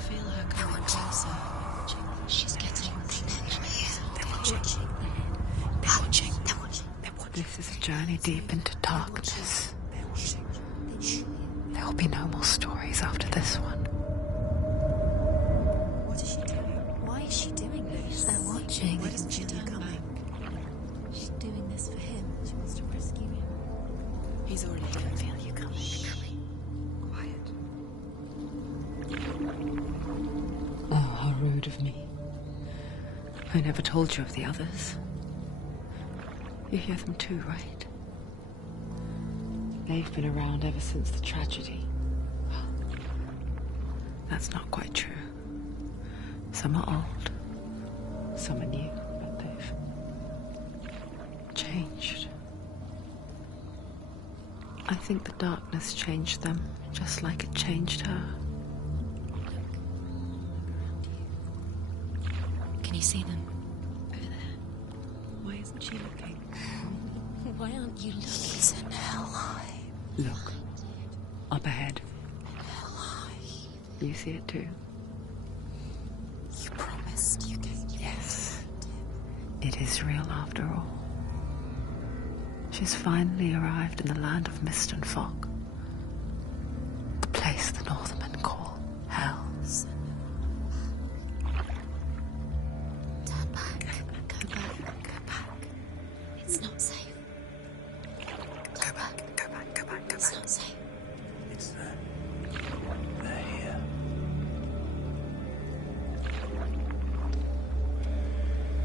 feel her coming closer. She's getting They're watching. They're watching. They're watching. They're watching. This is a journey deep into darkness. They're watching. There will be no more stories after this one. What is she doing? Why is she doing this? They're watching. Why doesn't she turn back? She's doing this for him. She wants to rescue him. He's already dead. I feel you coming. Quiet. Oh, how rude of me. I never told you of the others. You hear them too, right? They've been around ever since the tragedy. That's not quite true. Some are old, some are new, but they've changed. I think the darkness changed them, just like it changed her. Can you see them? Over there. Why isn't she looking? Why aren't you looking? He's in hell high. Look, up ahead. Hell high. You see it too? You promised you gave me. Yes. It is real after all. She's finally arrived in the land of mist and fog. The place the Northermen call hell. Turn back. Go back. Go back. It's not safe. Go back. Go back. Go back. Go It's back. not safe. It's there. They're here.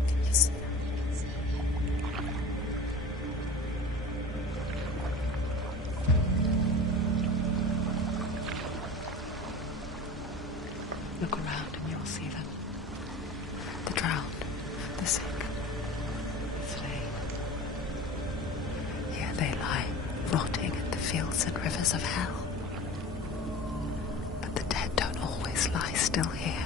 Can you see that? Look around and you'll see them. The drowned, the sick, the slain. Here they lie, rotting in the fields and rivers of hell. But the dead don't always lie still here.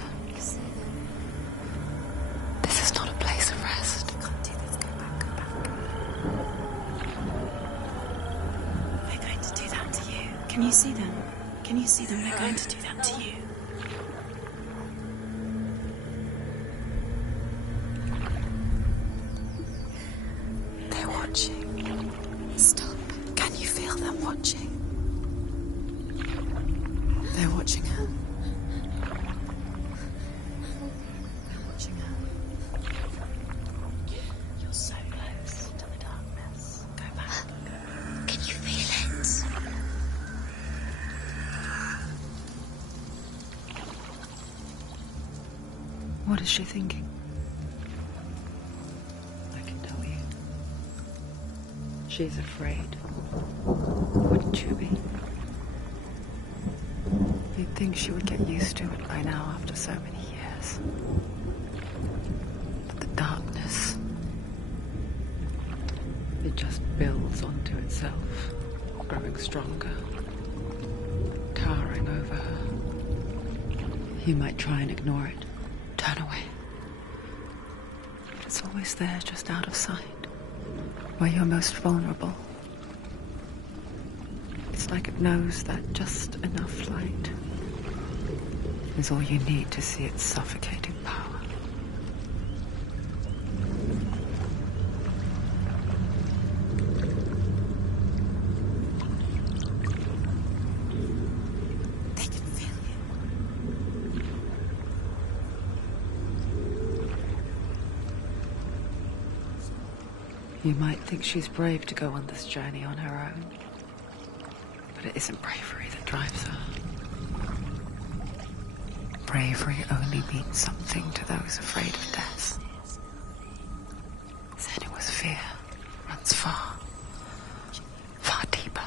This is not a place of rest. Can't do this. Go back. Go back. They're going to do that to you. Can you see them? Can you see them? They're going to do that to you. They're watching. Stop. Can you feel them watching? They're watching her. They're watching her. You're so close to the darkness. Go back. Can you feel it? What is she thinking? I can tell you. She's afraid. Wouldn't you be? You'd think she would get used to it by now after so many years. But the darkness, it just builds onto itself, growing stronger, towering over her. You might try and ignore it, turn away. But it's always there, just out of sight, where you're most vulnerable. It's like it knows that just enough light is all you need to see its suffocating power. They can feel you. You might think she's brave to go on this journey on her own, but it isn't bravery that drives her. Bravery only means something to those afraid of death. Senua's fear runs far, far deeper.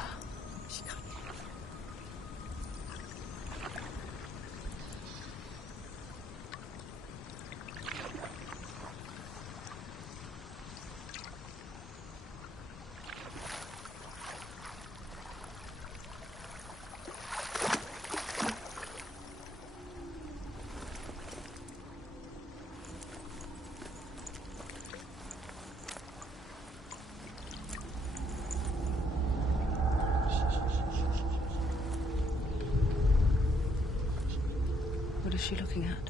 What is she looking at?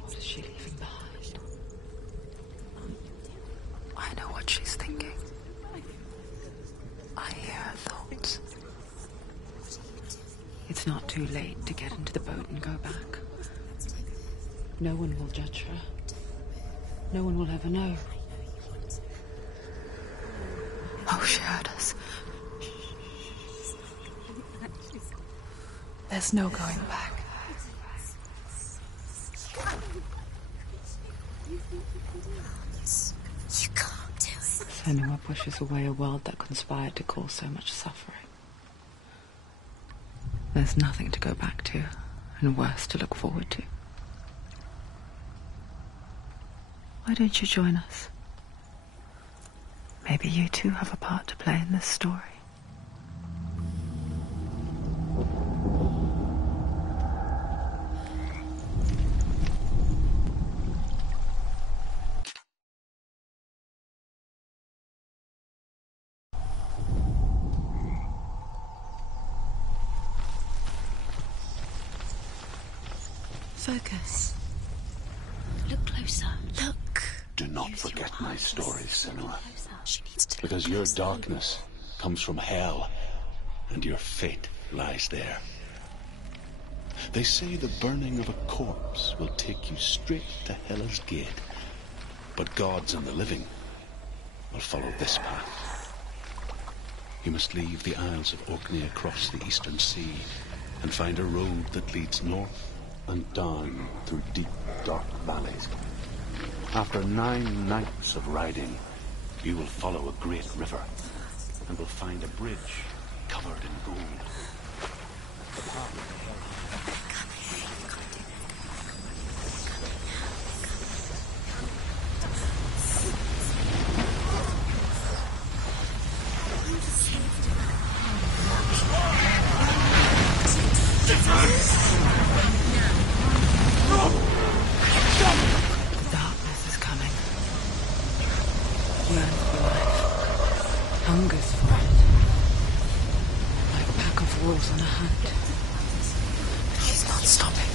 What is she leaving behind? I know what she's thinking. I hear her thoughts. It's not too late to get into the boat and go back. No one will judge her. No one will ever know. Oh, she heard us. There's no going back. You can't do it. Senua pushes away a world that conspired to cause so much suffering. There's nothing to go back to, and worse to look forward to. Why don't you join us? Maybe you too have a part to play in this story. Focus. Look closer. Look. Do not forget my stories, Senua. She needs to Because look your closer. darkness comes from hell, and your fate lies there. They say the burning of a corpse will take you straight to Hela's gate, but gods and the living will follow this path. You must leave the Isles of Orkney across the eastern sea and find a road that leads north and down through deep, dark valleys. After 9 nights of riding, you will follow a great river and will find a bridge covered in gold. The path Darkness is coming. Yearns for life. Hungers for it. Like a pack of wolves on a hunt. But she's not stopping.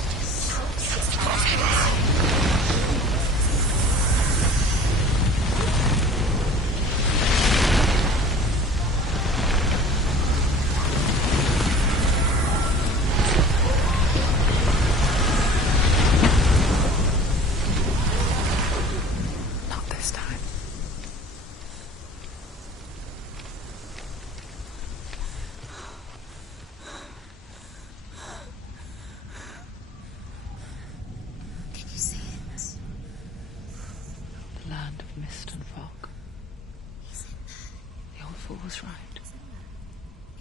Not this time. Can you see it? The land of mist and fog. He's in there. The old fool was right.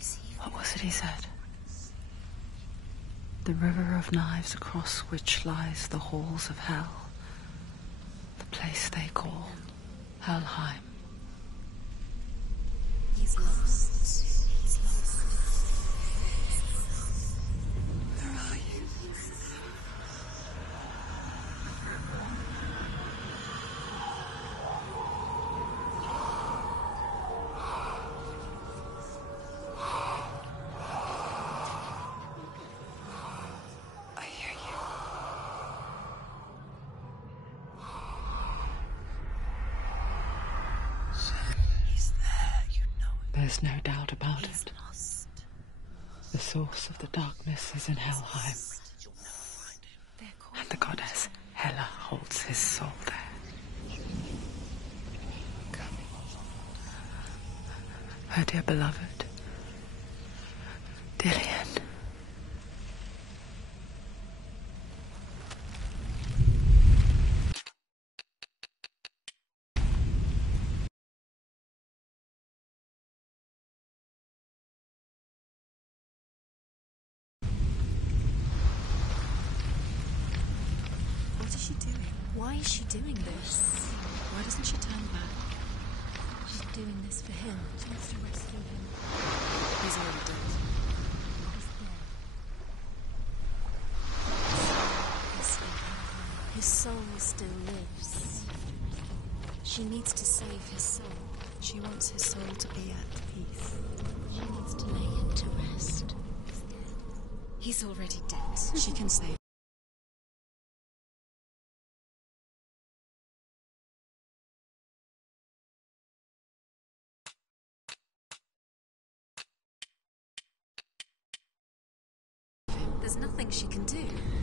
Is he? What was it he said? The river of knives across which lies the halls of hell. The place they call Helheim. He's lost. He's lost. Where are you? I hear you. He's there, you know it. There's no doubt about it. Lost. The source of the darkness is in Helheim, They're called. and the goddess Hela holds his soul there. Her dear beloved, Dillian. What is she doing? Why is she doing this? Why doesn't she turn back? She's doing this for him. She wants to rescue him. He's already dead. He's dead. His soul still lives. She needs to save his soul. She wants his soul to be at peace. She needs to lay him to rest. He's already dead. She can save. There's nothing she can do.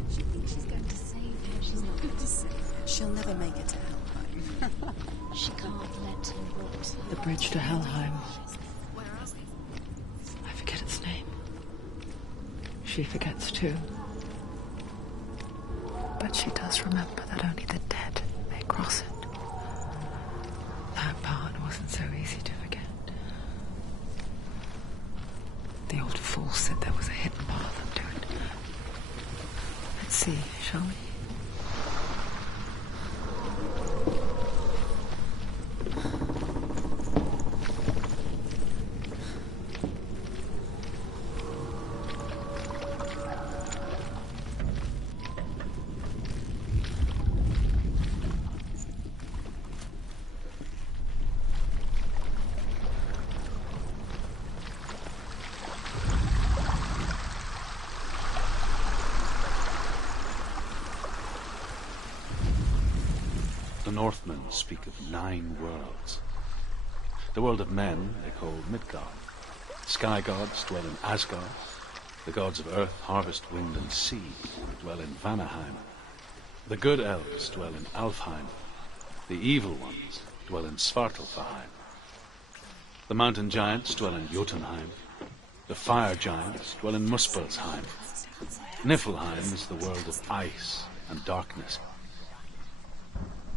She thinks she's going to save him. She's not going to save him. She'll never make it to Helheim. She can't let him walk to The bridge to Helheim. Where are we? I forget its name. She forgets too. But she does remember that only the dead may cross it. That part wasn't so easy to forget. The old fool said there was a hidden path up to it. Let's see, shall we? The Northmen speak of 9 worlds. The world of men they call Midgard. Sky gods dwell in Asgard. The gods of earth, harvest, wind and sea dwell in Vanaheim. The good elves dwell in Alfheim. The evil ones dwell in Svartalfheim. The mountain giants dwell in Jotunheim. The fire giants dwell in Muspelheim. Niflheim is the world of ice and darkness.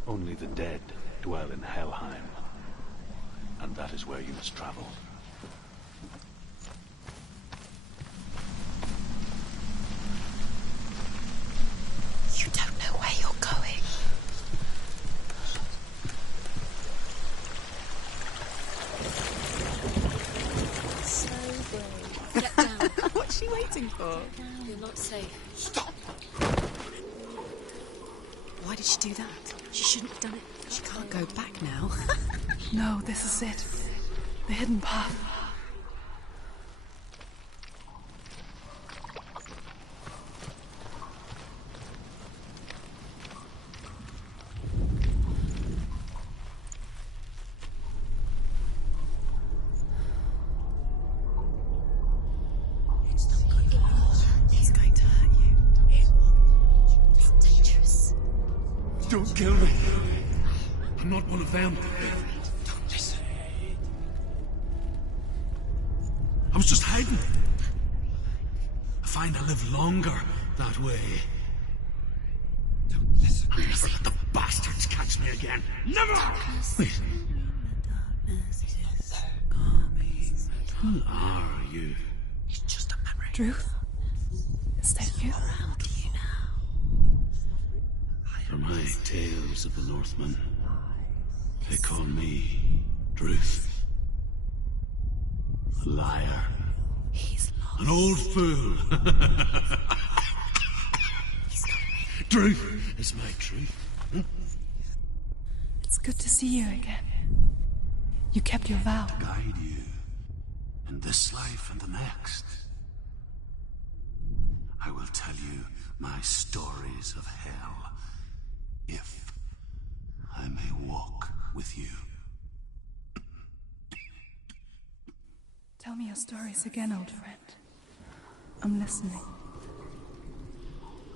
Only the dead dwell in Helheim, and that is where you must travel. You don't know where you're going. So brave. Get down. What's she waiting for? You're not safe. Stop! Why did she do that? She shouldn't have done it. She can't go back now. No, this is it. The hidden path. He's going to hurt you. It's dangerous. Don't kill me. I'm not one of them. Don't listen. I was just hiding. I find I live longer that way. Don't listen. Never let the bastards catch me again. Never! Wait. Who are you? It's just a memory. Druth? Is that you? For my tales of the Northmen, they call me Druth. A liar. He's lost. An old fool. Truth is my truth. It's good to see you again. You kept your vow. Guide you in this life and the next. I will tell you my stories of hell, if I may walk with you. Tell me your stories again, old friend. I'm listening.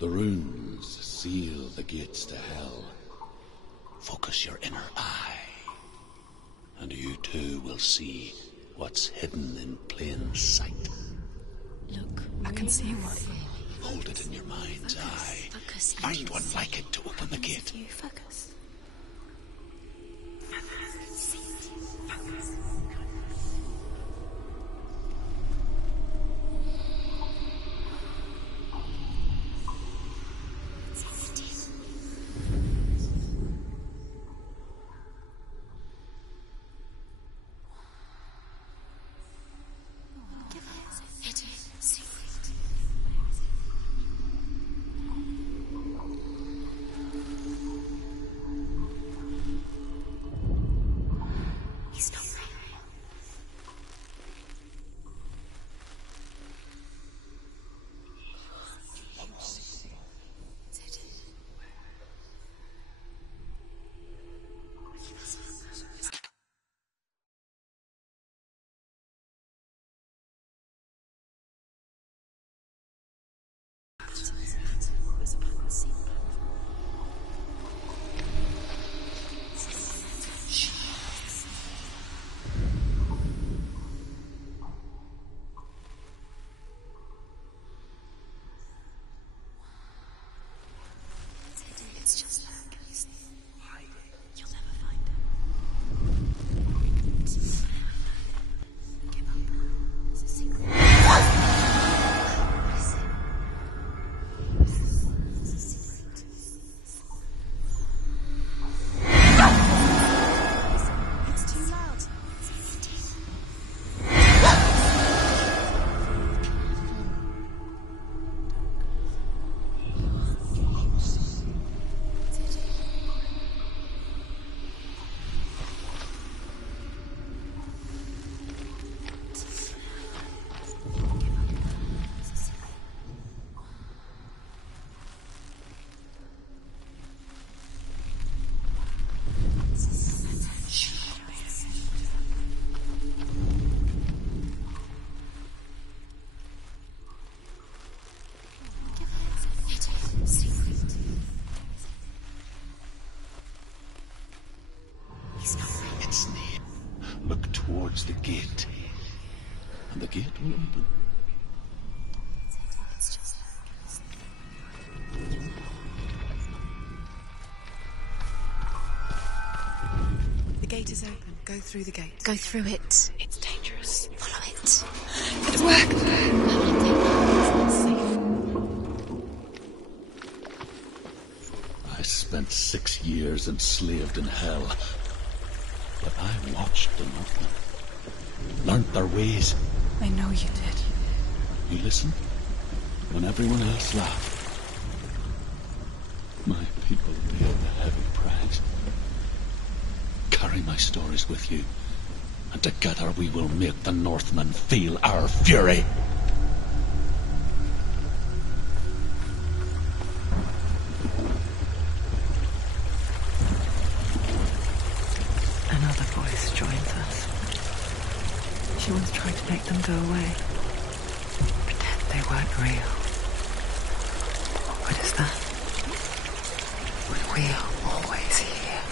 The runes seal the gates to hell. Focus your inner eye, and you too will see what's hidden in plain sight. Look. I can see one. Hold it in your mind's eye. Focus. Find one like it to open the gate. You focus. It's just The gate is open. Go through the gate. Go through it. It's dangerous. Follow it. It worked. I spent 6 years enslaved in hell. But I watched the Northmen. Learnt their ways. I know you did. You listened when everyone else laughed. My people paid the heavy price. Carry my stories with you, and together we will make the Northmen feel our fury. Another voice joins us. She once tried to make them go away. Pretend they weren't real. What is that? When we are always here.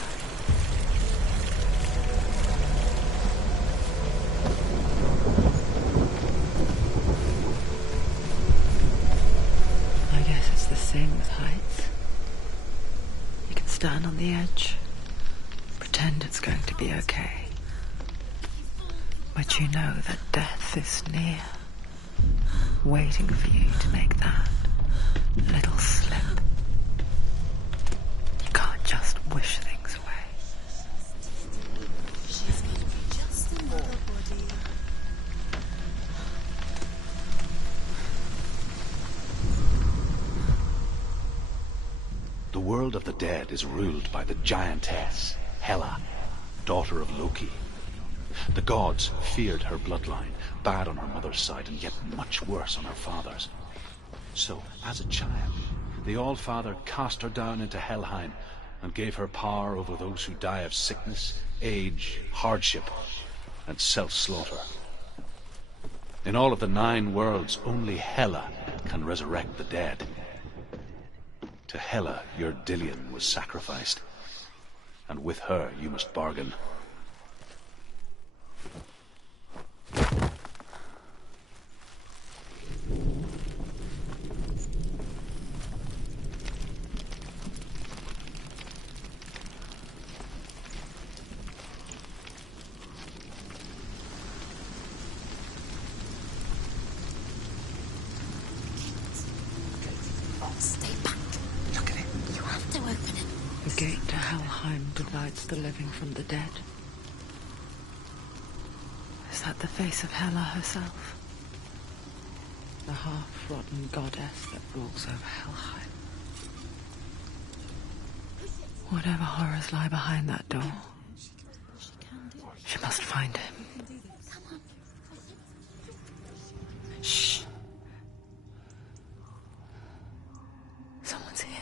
I guess it's the same with heights. You can stand on the edge. Pretend it's going to be okay. But you know that death is near, waiting for you to make that little slip. You can't just wish things away. She's gonna be just another body. The world of the dead is ruled by the giantess, Hela, daughter of Loki. The gods feared her bloodline, bad on her mother's side and yet much worse on her father's. So, as a child, the All-Father cast her down into Helheim and gave her power over those who die of sickness, age, hardship, and self-slaughter. In all of the 9 worlds, only Hela can resurrect the dead. To Hela, your Dillion was sacrificed, and with her you must bargain. Stay back. Look at it. You have to open it. The gate to Helheim divides the living from the dead. Is that the face of Hela herself? The half-rotten goddess that rules over Helheim. Whatever horrors lie behind that door, she must find him. Shh. Someone's here.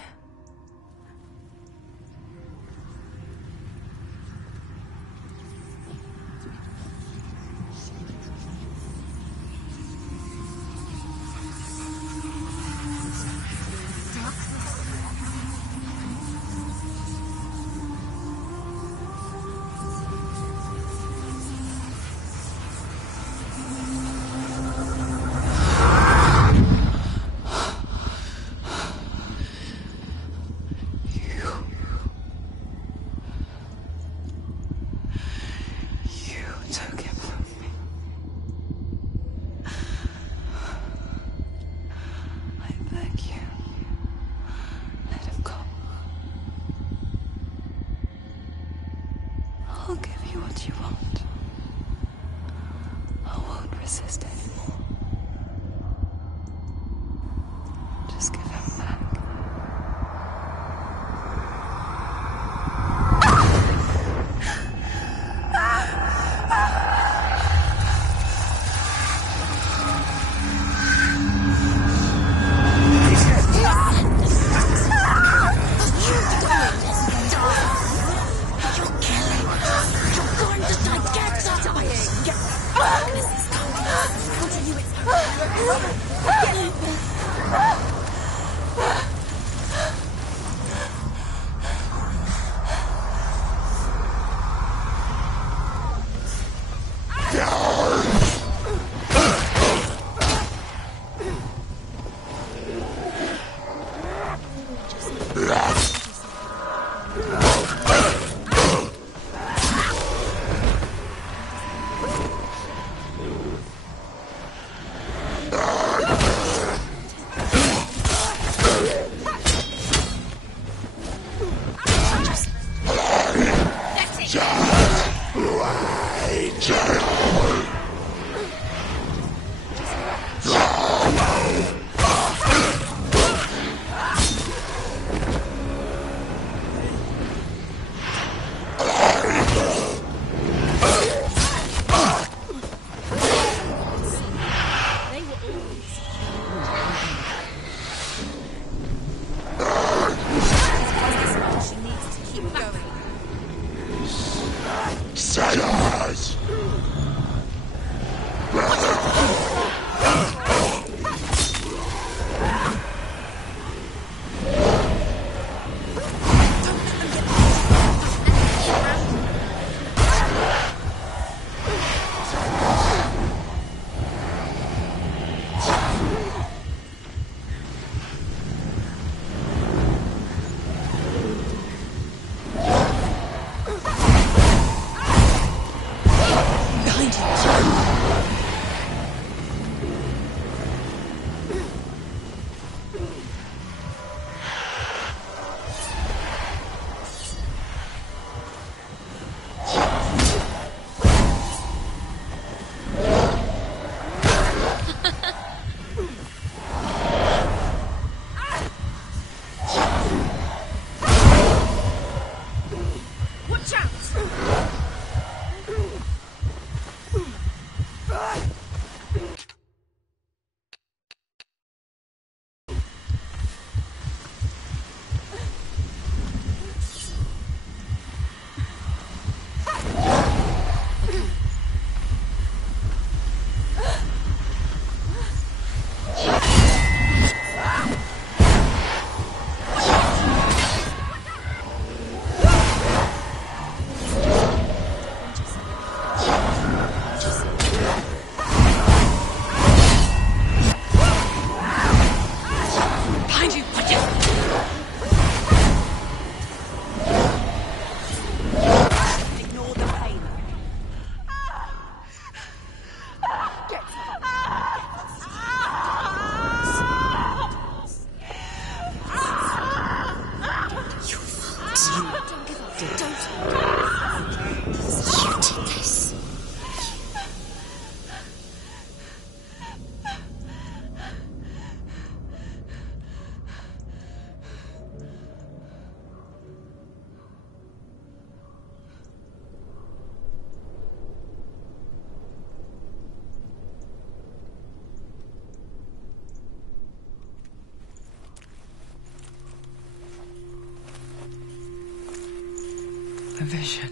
A vision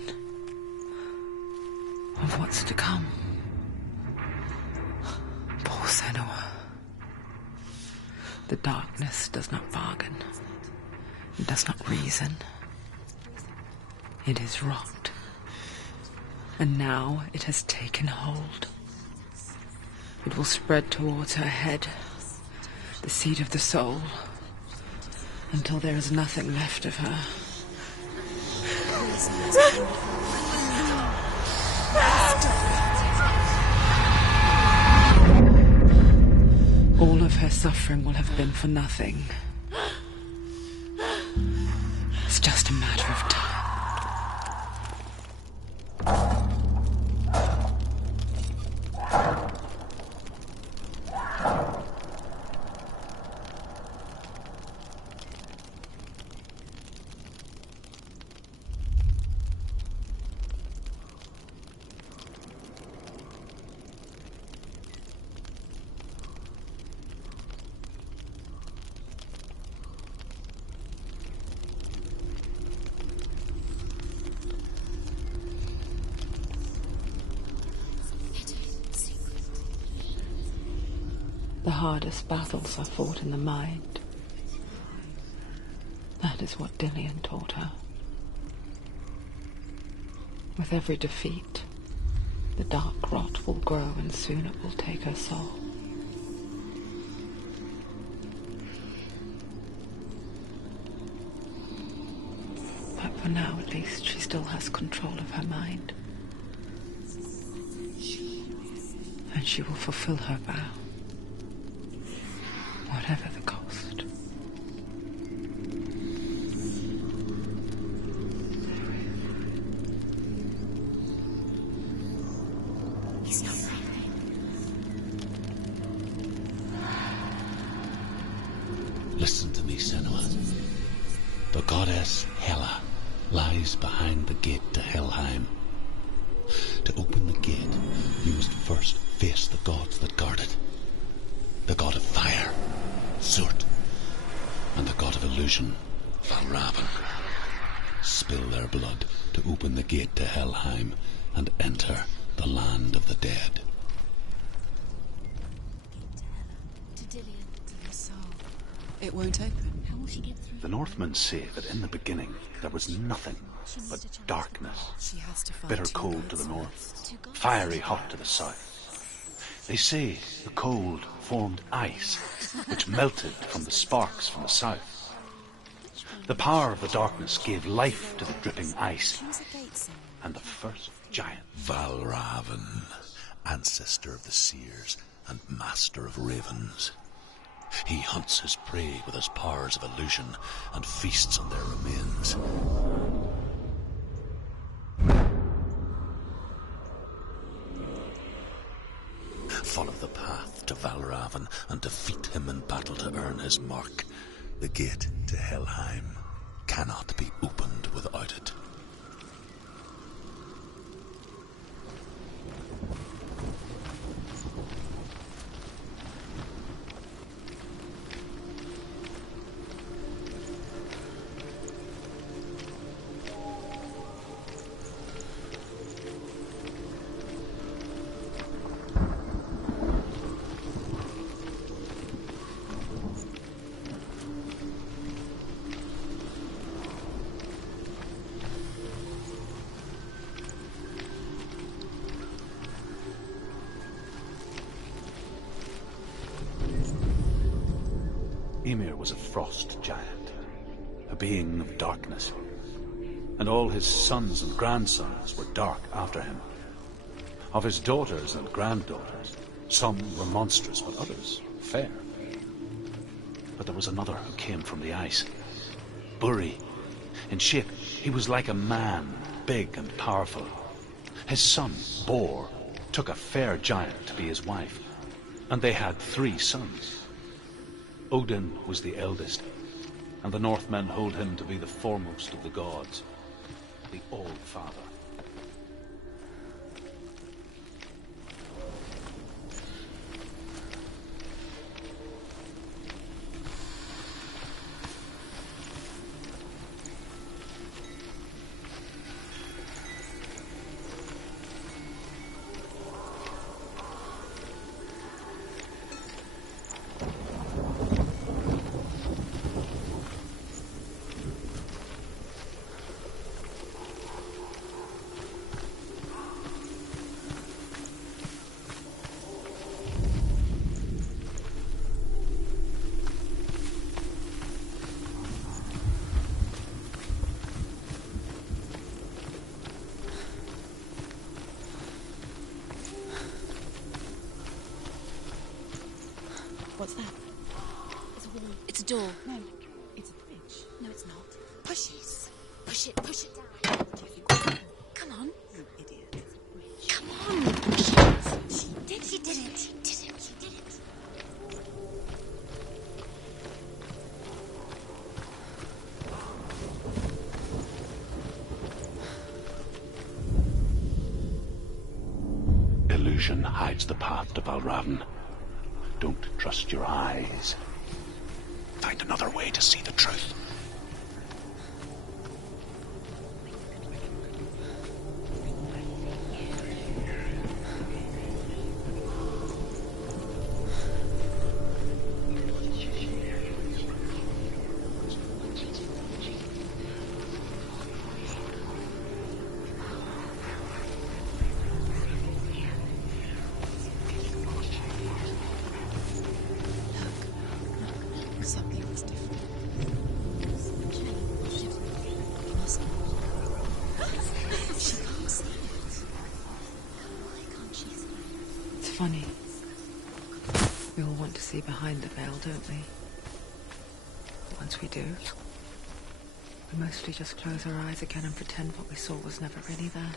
of what's to come. Poor Senua. The darkness does not bargain. It does not reason. It is rot. And now it has taken hold. It will spread towards her head, the seat of the soul, until there is nothing left of her. All of her suffering will have been for nothing. It's just a matter of time. The hardest battles are fought in the mind. That is what Dillian taught her. With every defeat, the dark rot will grow and soon it will take her soul. For now, at least, she still has control of her mind. And she will fulfill her vow, whatever the cost. He's not right. Listen to me, Senua. The goddess Hela lies behind the gate to Helheim. To open the gate, you must first face the gods that guard it. The god of fire, Surt, and the god of illusion, Vальравн. Spill their blood to open the gate to Helheim and enter the land of the dead. To Dillian, to her soul. It won't open. How will she get through? The Northmen say that in the beginning there was nothing but darkness, She has to find bitter two cold to gods the first. north, fiery hot to the south. They say the cold formed ice, which melted from the sparks from the south. The power of the darkness gave life to the dripping ice, Choose a gate, Senua. and the first giant. Vальравн, ancestor of the seers and master of ravens. He hunts his prey with his powers of illusion and feasts on their remains. Follow the path to Vальравн and defeat him in battle to earn his mark. The gate to Helheim cannot be opened without it. Ymir was a frost giant, a being of darkness, and all his sons and grandsons were dark after him. Of his daughters and granddaughters, some were monstrous, but others fair. But there was another who came from the ice. Buri. In shape, he was like a man, big and powerful. His son, Bor, took a fair giant to be his wife, and they had 3 sons. Odin was the eldest, and the Northmen hold him to be the foremost of the gods, the All-Father. What's that? It's a wall. It's a door. No, it's a bridge. No, it's not. Push it. Push it down. Come on. You idiot. It's a bridge. Come on. Push it. She did it. She did it. She did it. She did it. Illusion hides the path to Vальравн. Don't trust your eyes. Find another way to see the truth. Something that's different. funny. We all want to see behind the veil, don't we? But once we do, we mostly just close our eyes again and pretend what we saw was never really there.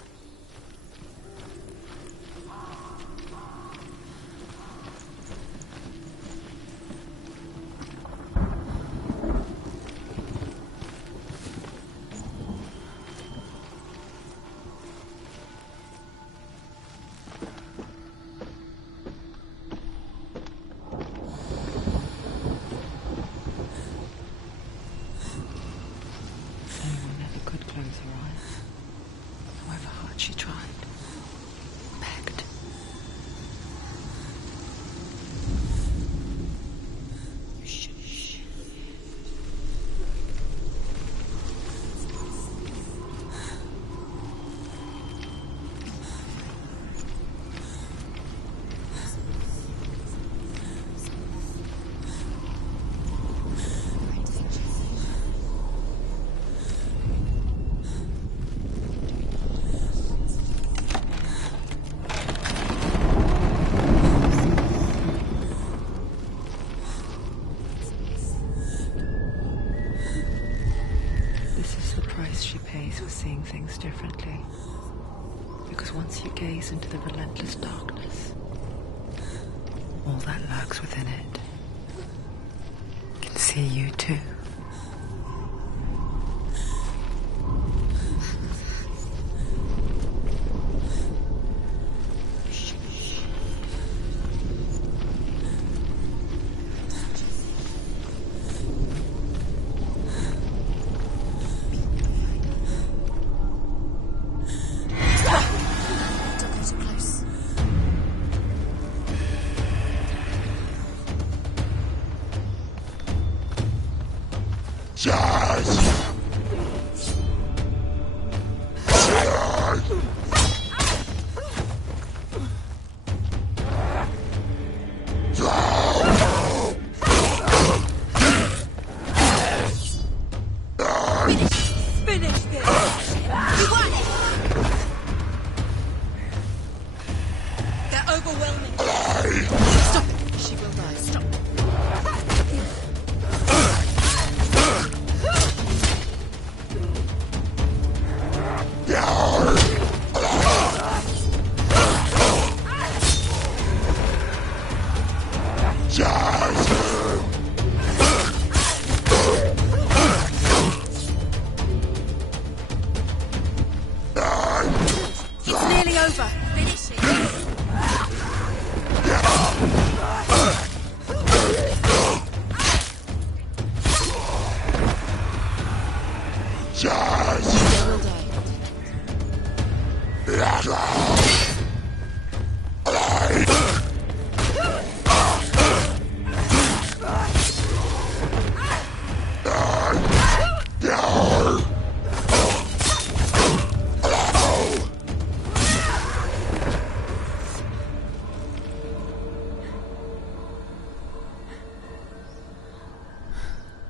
Seeing things differently. Because once you gaze into the relentless darkness, all that lurks within it can see you too.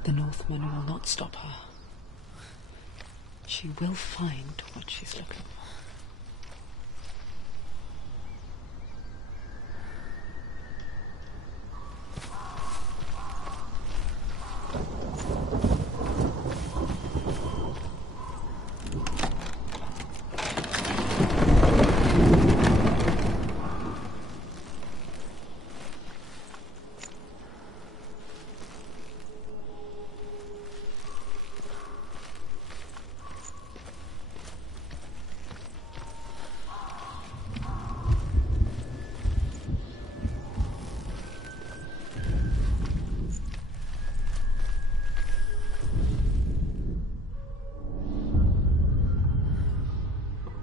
The Northmen will not stop her. She will find what she's looking for.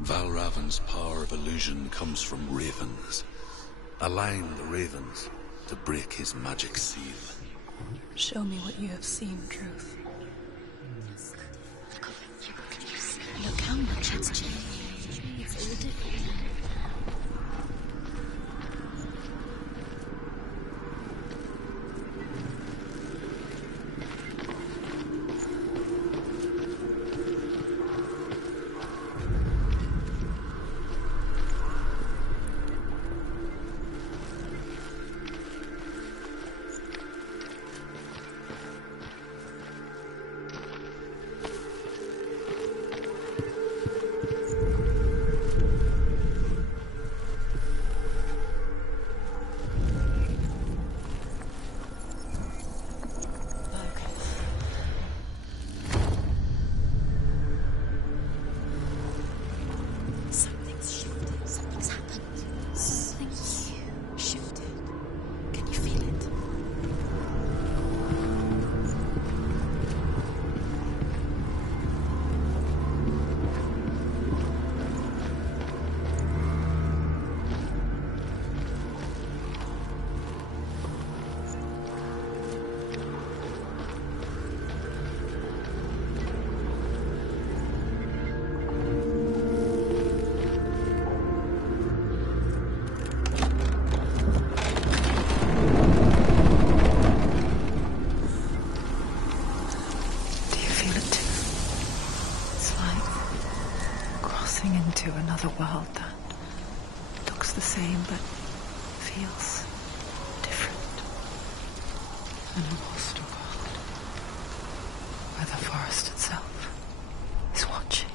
Valeravn's power of illusion comes from ravens. Align the ravens to break his magic seal. Show me what you have seen, Truth. Look how much it's changed. It's all different now. into another world that looks the same but feels different. An imposter world where the forest itself is watching.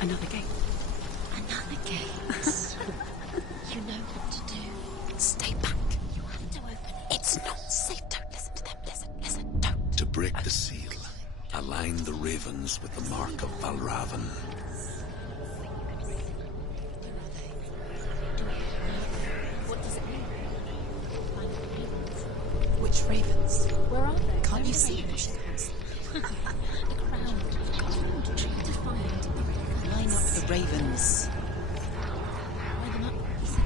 Another gate. Another gate. You know what to do. Stay back. You have to open it. It's not safe. Don't listen to them. Listen, don't. To break the seal, align the ravens with the mark of Vальравн. What does it mean? Which ravens? Where are they? Can't you see them? The crowd. Trying to find. Line up the ravens. Line them up. He said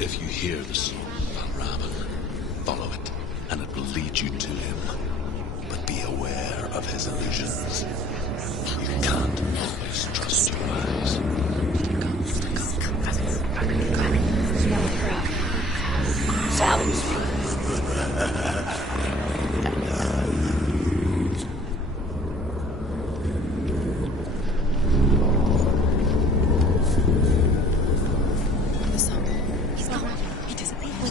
If you hear the song of Vальравн, follow it, and it will lead you to him. But be aware of his illusions. You can't always trust your eyes. He's gone. He disappeared.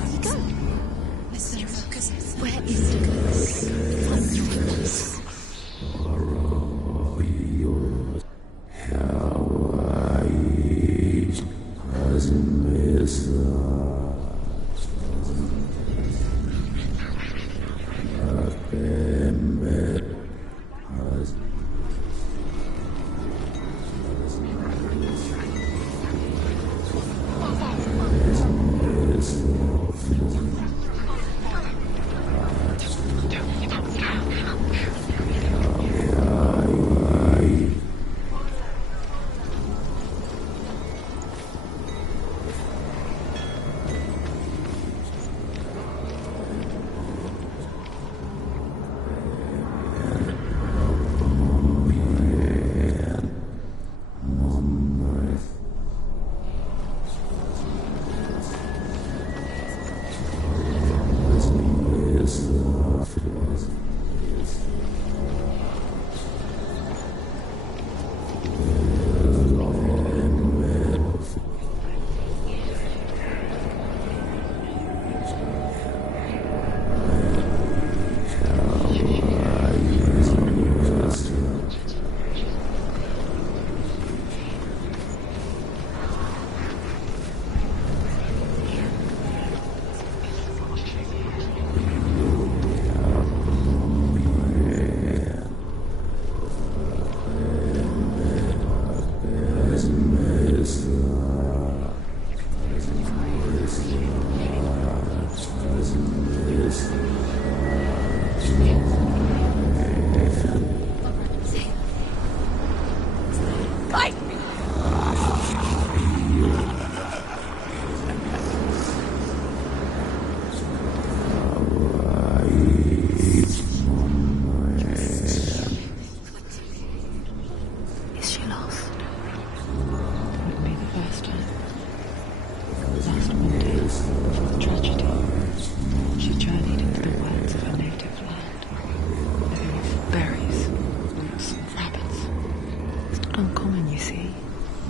not uncommon, you see.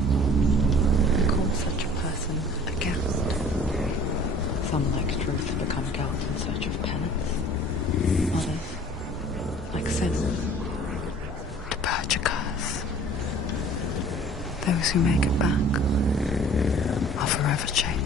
They call such a person a Ghost. Some, like Truth, become Ghosts in search of penance. Others, like Senua, to purge a curse. Those who make it back are forever changed.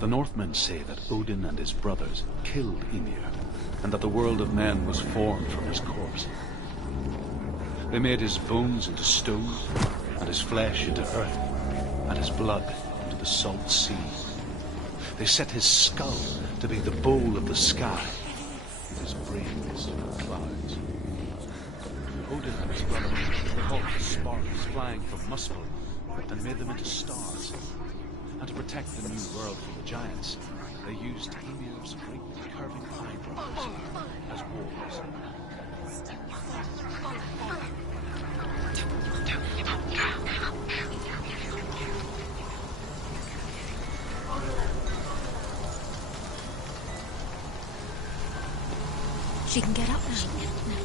The Northmen say that Odin and his brothers killed Ymir, and that the world of men was formed from his corpse. They made his bones into stone, and his flesh into earth, and his blood into the salt sea. They set his skull to be the bowl of the sky, and his brains to the clouds. Odin and his brothers caught the sparks flying from Muspel and made them into stars. And to protect the new world from the giants, they used Ymir's great curving pine branches as walls. She can get up now.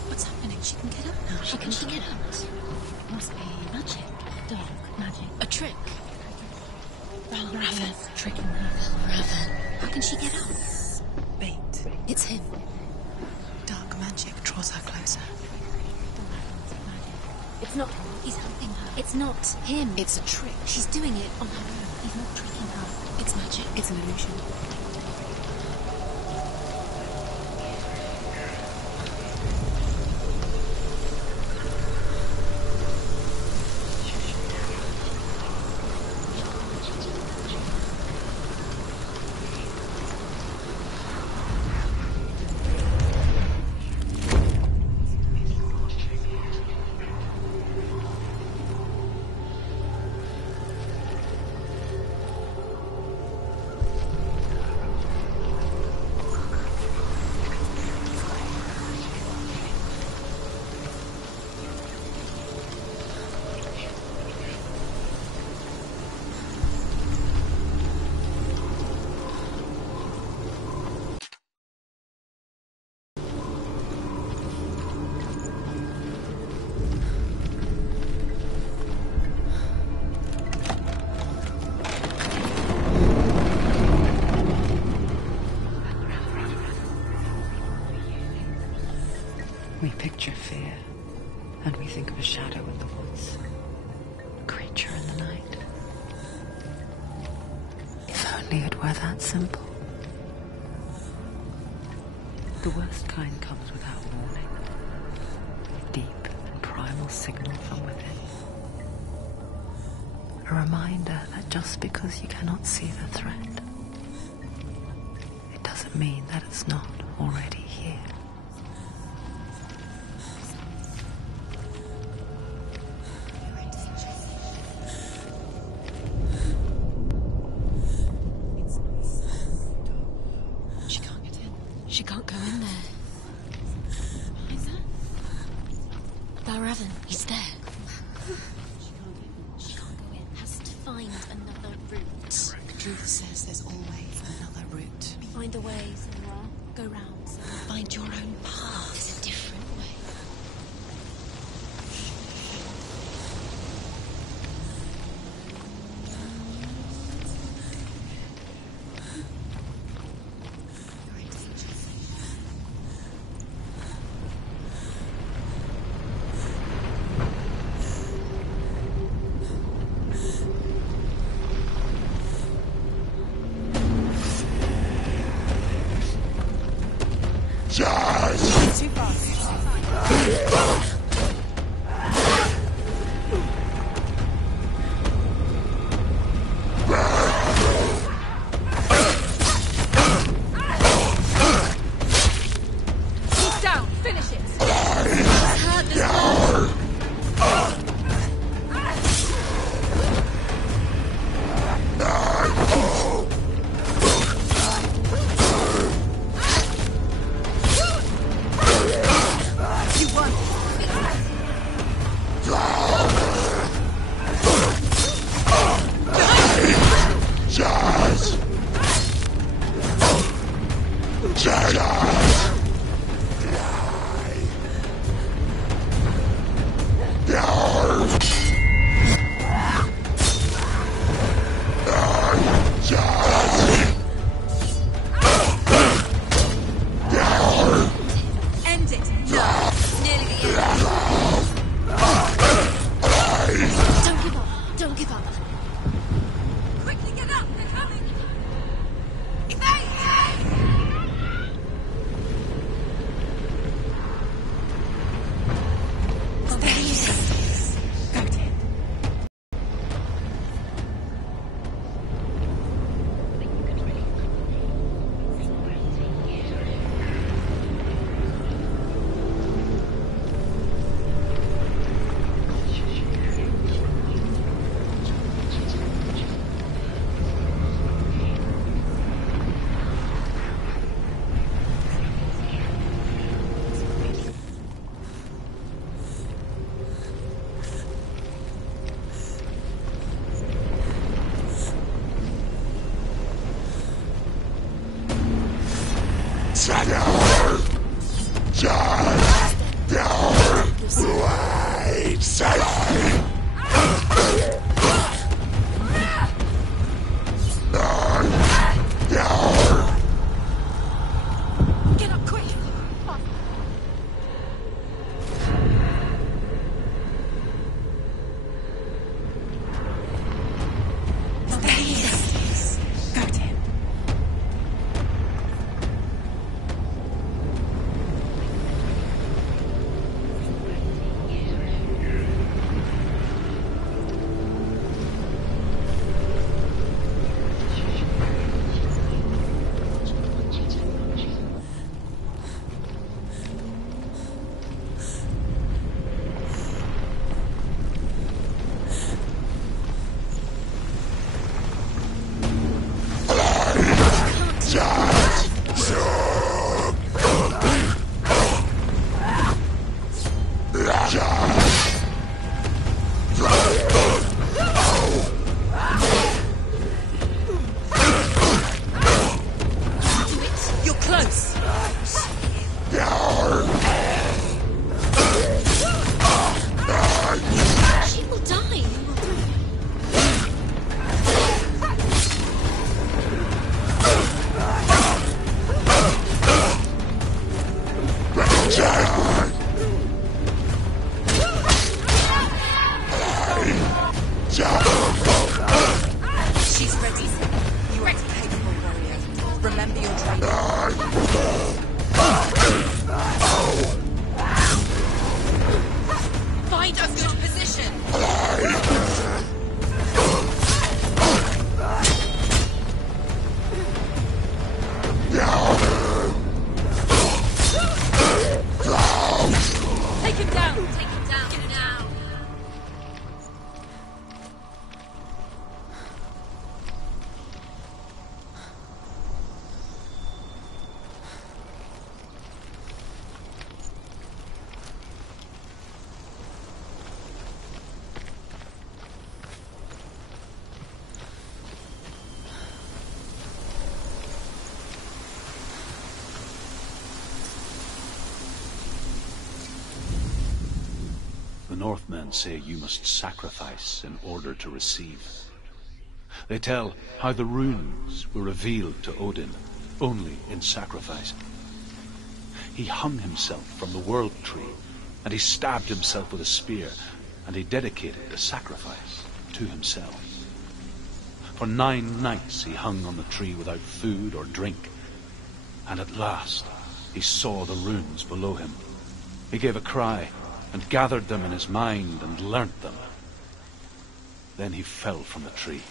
What's happening? She can get up now. How can she get up? Must be magic. Dark magic. A trick. Raven. Tricking her. Raven. How can she get up? Bait. It's him. Dark magic draws her closer. It's not him. He's helping her. It's not him. It's a trick. She's doing it on her own. He's not tricking her. It's magic. It's an illusion. likely it were that simple. The worst kind comes without warning. A deep and primal signal from within. A reminder that just because you cannot see the threat, it doesn't mean that it's not already here. She can't go in there. Is that? Vальравн, he's there. She can't go in. Has to find another route. Truth says there's always another route. Find a way, Senua. Go round. Find your own path. There's a different way. Too fast. He's down. Finish it. It's hurt this one. You won. End it. No. Nearly the end. Don't give up. Don't give up. Quickly get up. They're coming. Get up quick. Go to him. You're close. She will die. She's ready. You ready? I'll envy your training. Find a good position. Take him down. Take him down. Get him down. The Northmen say you must sacrifice in order to receive. They tell how the runes were revealed to Odin only in sacrifice. He hung himself from the world tree, and he stabbed himself with a spear, and he dedicated the sacrifice to himself. For 9 nights he hung on the tree without food or drink, and at last he saw the runes below him. He gave a cry, and gathered them in his mind and learnt them. Then he fell from the tree.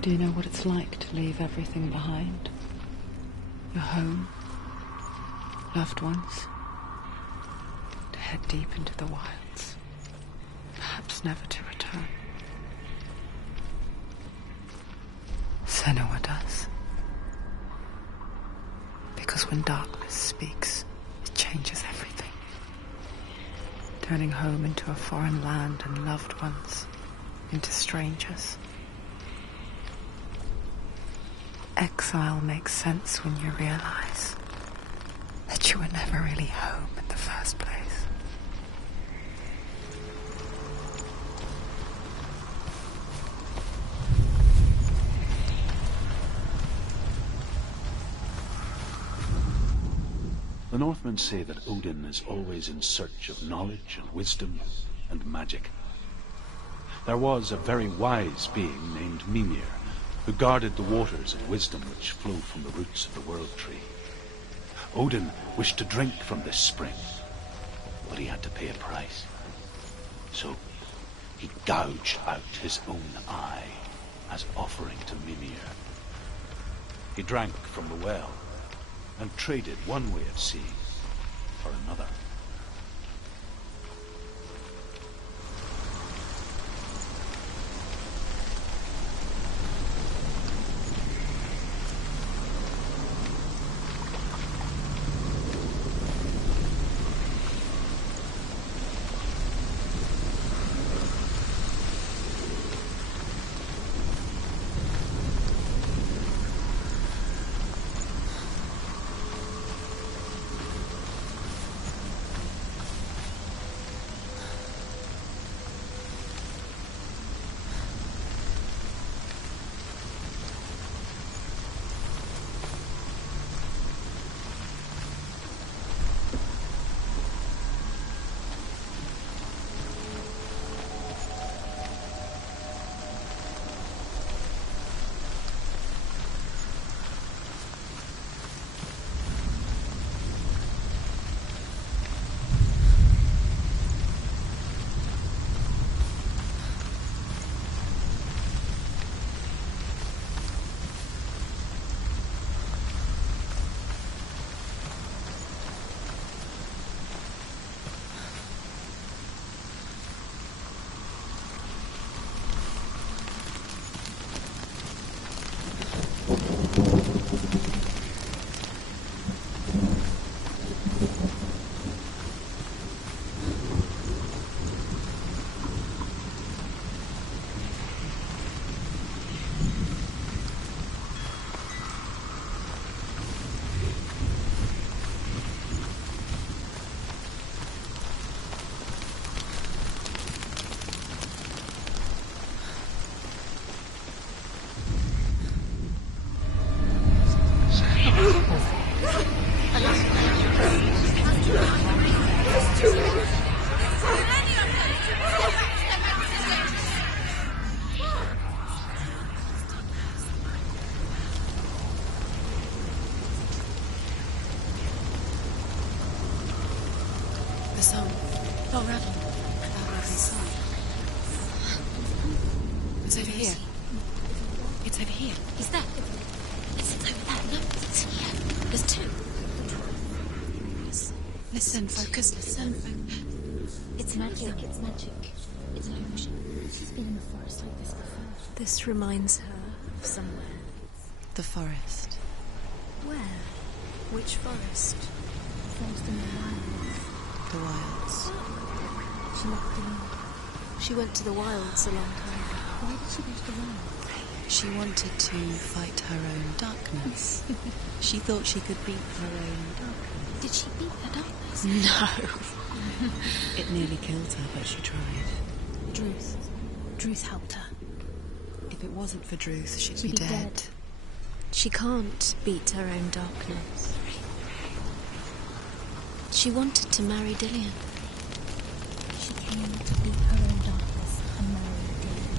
Do you know what it's like to leave everything behind? Your home, loved ones, to head deep into the wilds, perhaps never to return. Senua does. Because when darkness speaks, it changes everything, turning home into a foreign land and loved ones into strangers. Exile makes sense when you realize that you were never really home in the first place. The Northmen say that Odin is always in search of knowledge and wisdom and magic. There was a very wise being named Mimir, who guarded the waters of wisdom which flow from the roots of the world tree. Odin wished to drink from this spring, but he had to pay a price. So he gouged out his own eye as offering to Mimir. He drank from the well and traded one way of seeing for another. The song. Vальравн. Vальravn's song. It's over here. It's over here. Is that? It's over there. No, it's here. There's two. Listen, focus, listen. It's magic. It's magic. It's an illusion. She's been in the forest like this before. This reminds her of somewhere. The forest. Where? Which forest? The forest in the wilds. The wilds. She looked in. She went to the wilds a long time ago. Why did she go to the wilds? She wanted to fight her own darkness. She thought she could beat her own darkness. Did she beat the darkness? No. It nearly killed her, but she tried. Druth helped her. If it wasn't for Druth, she'd be dead. She can't beat her own darkness. She wanted to marry Dillian. She came to beat her own darkness and marry Dillian.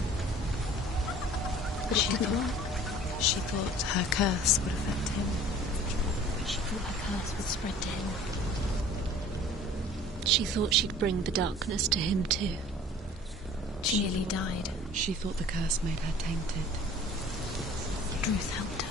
But it didn't work. She thought her curse would affect him. She thought her curse would spread to him. She thought she'd bring the darkness to him too. She nearly died. She thought the curse made her tainted. Druth helped her.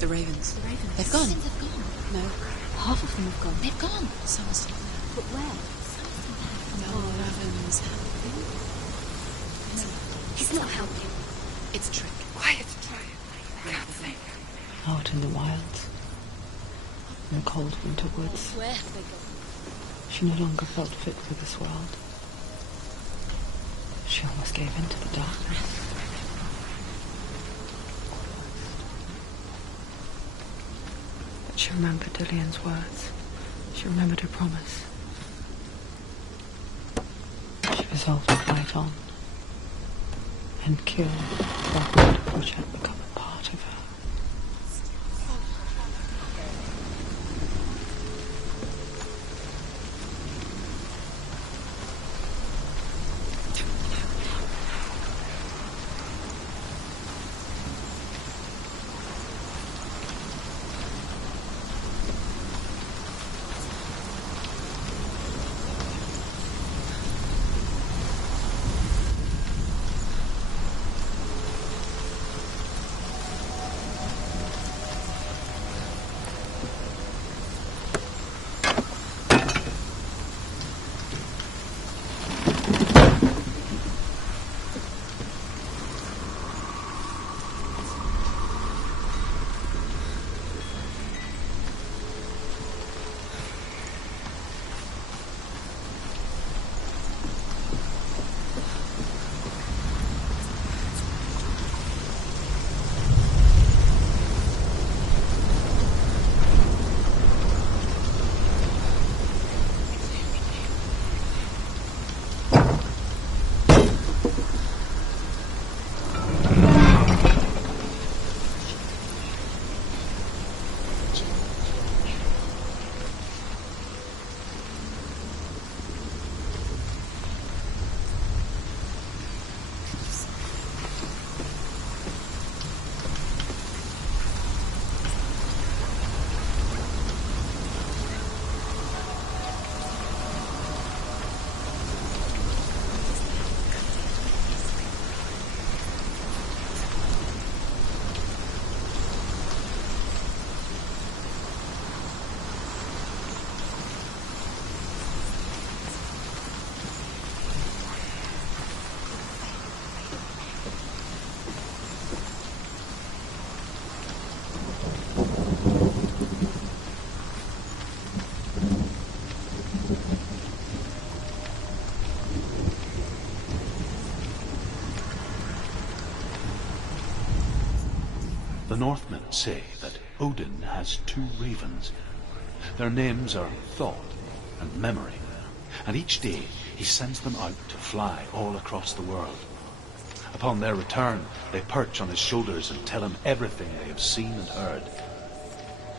The ravens. The ravens. They've gone. They've gone. No. Half of them have gone. They've gone. Some are still there. But where? Some are still there. No, ravens helping. No. He's not helping. It's a trick. Quiet, try it. I can't think. Out in the wilds. In the cold winter woods. Where have they gone? She no longer felt fit for this world. She almost gave in to the darkness. But she remembered Dillian's words. She remembered her promise. She resolved to fight on and kill that which had become a part of her. The Northmen say that Odin has 2 ravens. Their names are Thought and Memory, and each day he sends them out to fly all across the world. Upon their return, they perch on his shoulders and tell him everything they have seen and heard.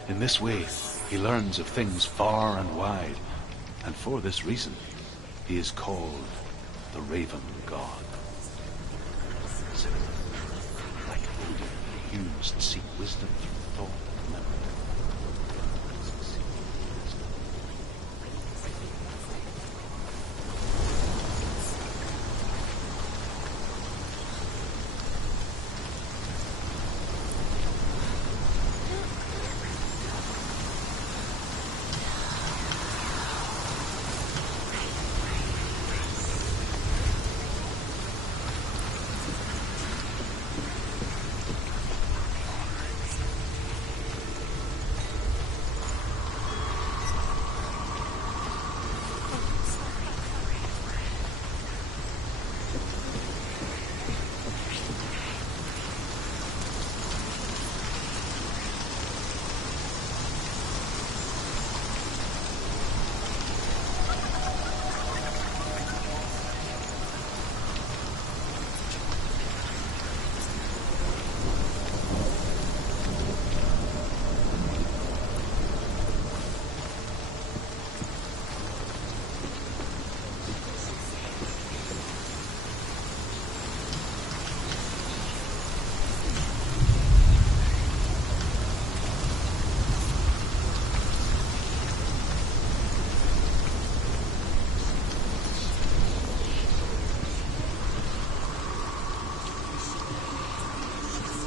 In this way, he learns of things far and wide, and for this reason, he is called the Raven God. Like Odin, humans seek wisdom through thought and memory.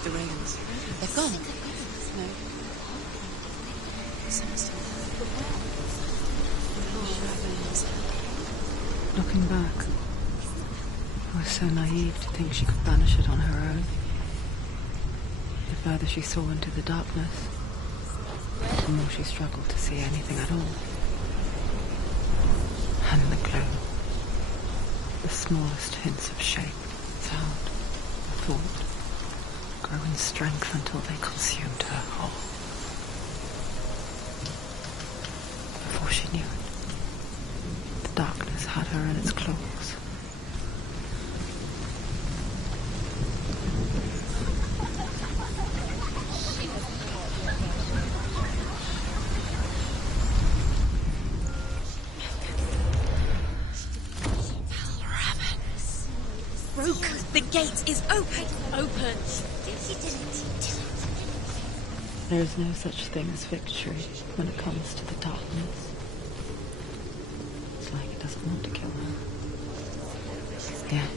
The ravens. They've gone. No. Looking back, I was so naive to think she could banish it on her own. The further she saw into the darkness, the more she struggled to see anything at all. And the gloom, the smallest hints of shape, sound, thought, grow in strength until they consumed her whole. Before she knew it, the darkness had her in its claws. The gate is open. Open. There is no such thing as victory when it comes to the darkness. It's like it doesn't want to kill her. Yet,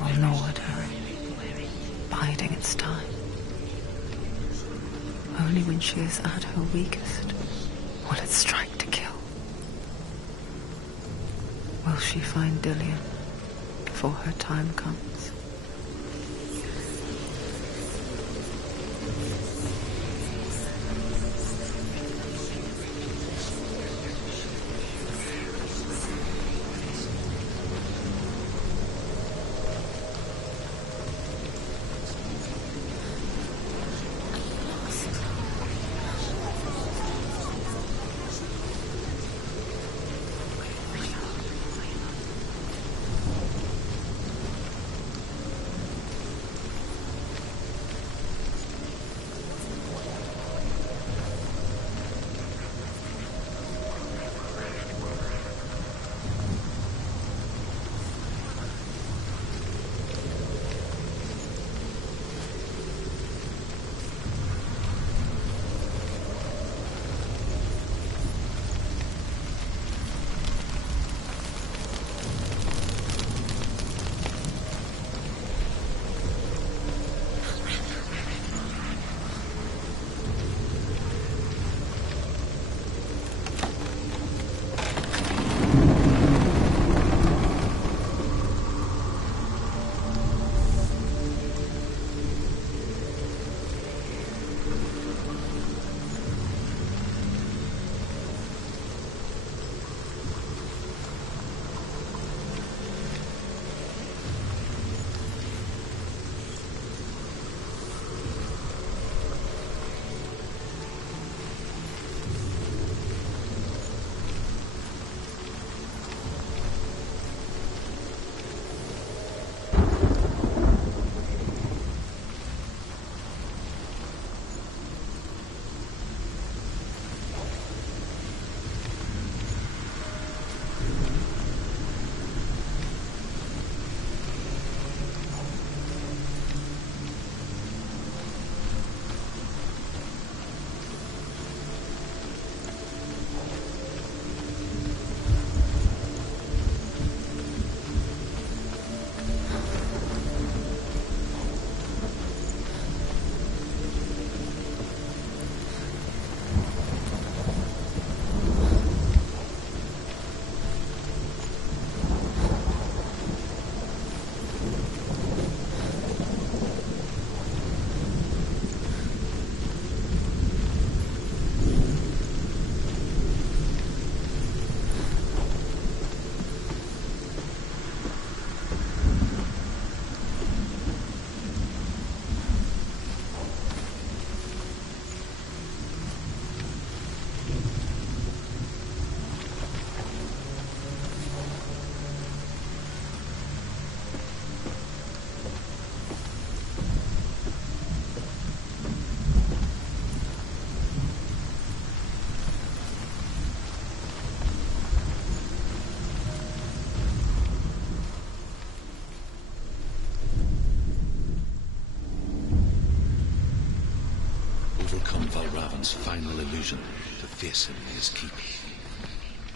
it ignored her, biding its time. Only when she is at her weakest will it strike to kill. Will she find Dillian before her time comes? Raven's final illusion to face him in his keep.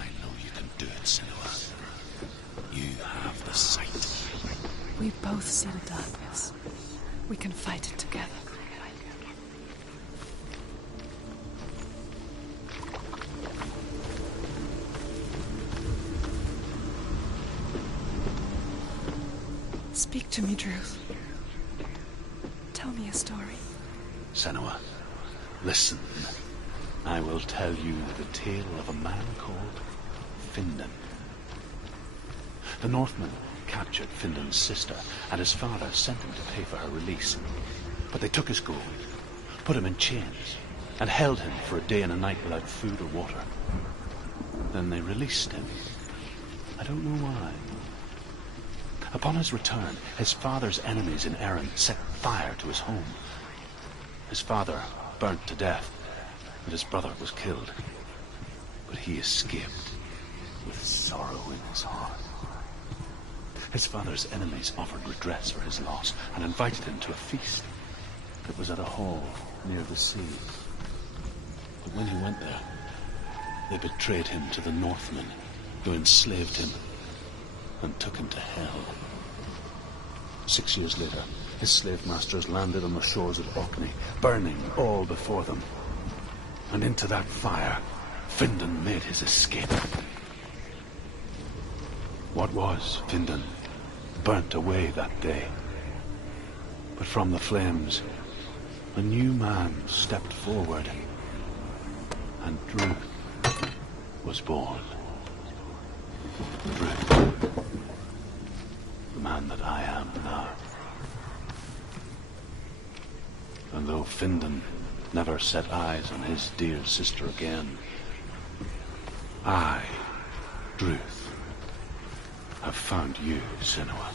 I know you can do it, Senua. You have the sight. We both see the darkness. We can fight it together. Speak to me, Druth. Tell me a story. Senua, listen. I will tell you the tale of a man called Findan. The Northmen captured Findan's sister, and his father sent him to pay for her release. But they took his gold, put him in chains, and held him for a day and a night without food or water. Then they released him. I don't know why. Upon his return, his father's enemies in Erin set fire to his home. His father burnt to death, and his brother was killed. But he escaped with sorrow in his heart. His father's enemies offered redress for his loss and invited him to a feast. It was at a hall near the sea. But when he went there, they betrayed him to the Northmen, who enslaved him and took him to hell. 6 years later, his slave masters landed on the shores of Orkney, burning all before them. And into that fire, Findan made his escape. What was Findan burnt away that day. But from the flames, a new man stepped forward, and Druth was born. Druth, the man that I am now. And though Findan never set eyes on his dear sister again, I, Druth, have found you, Senua.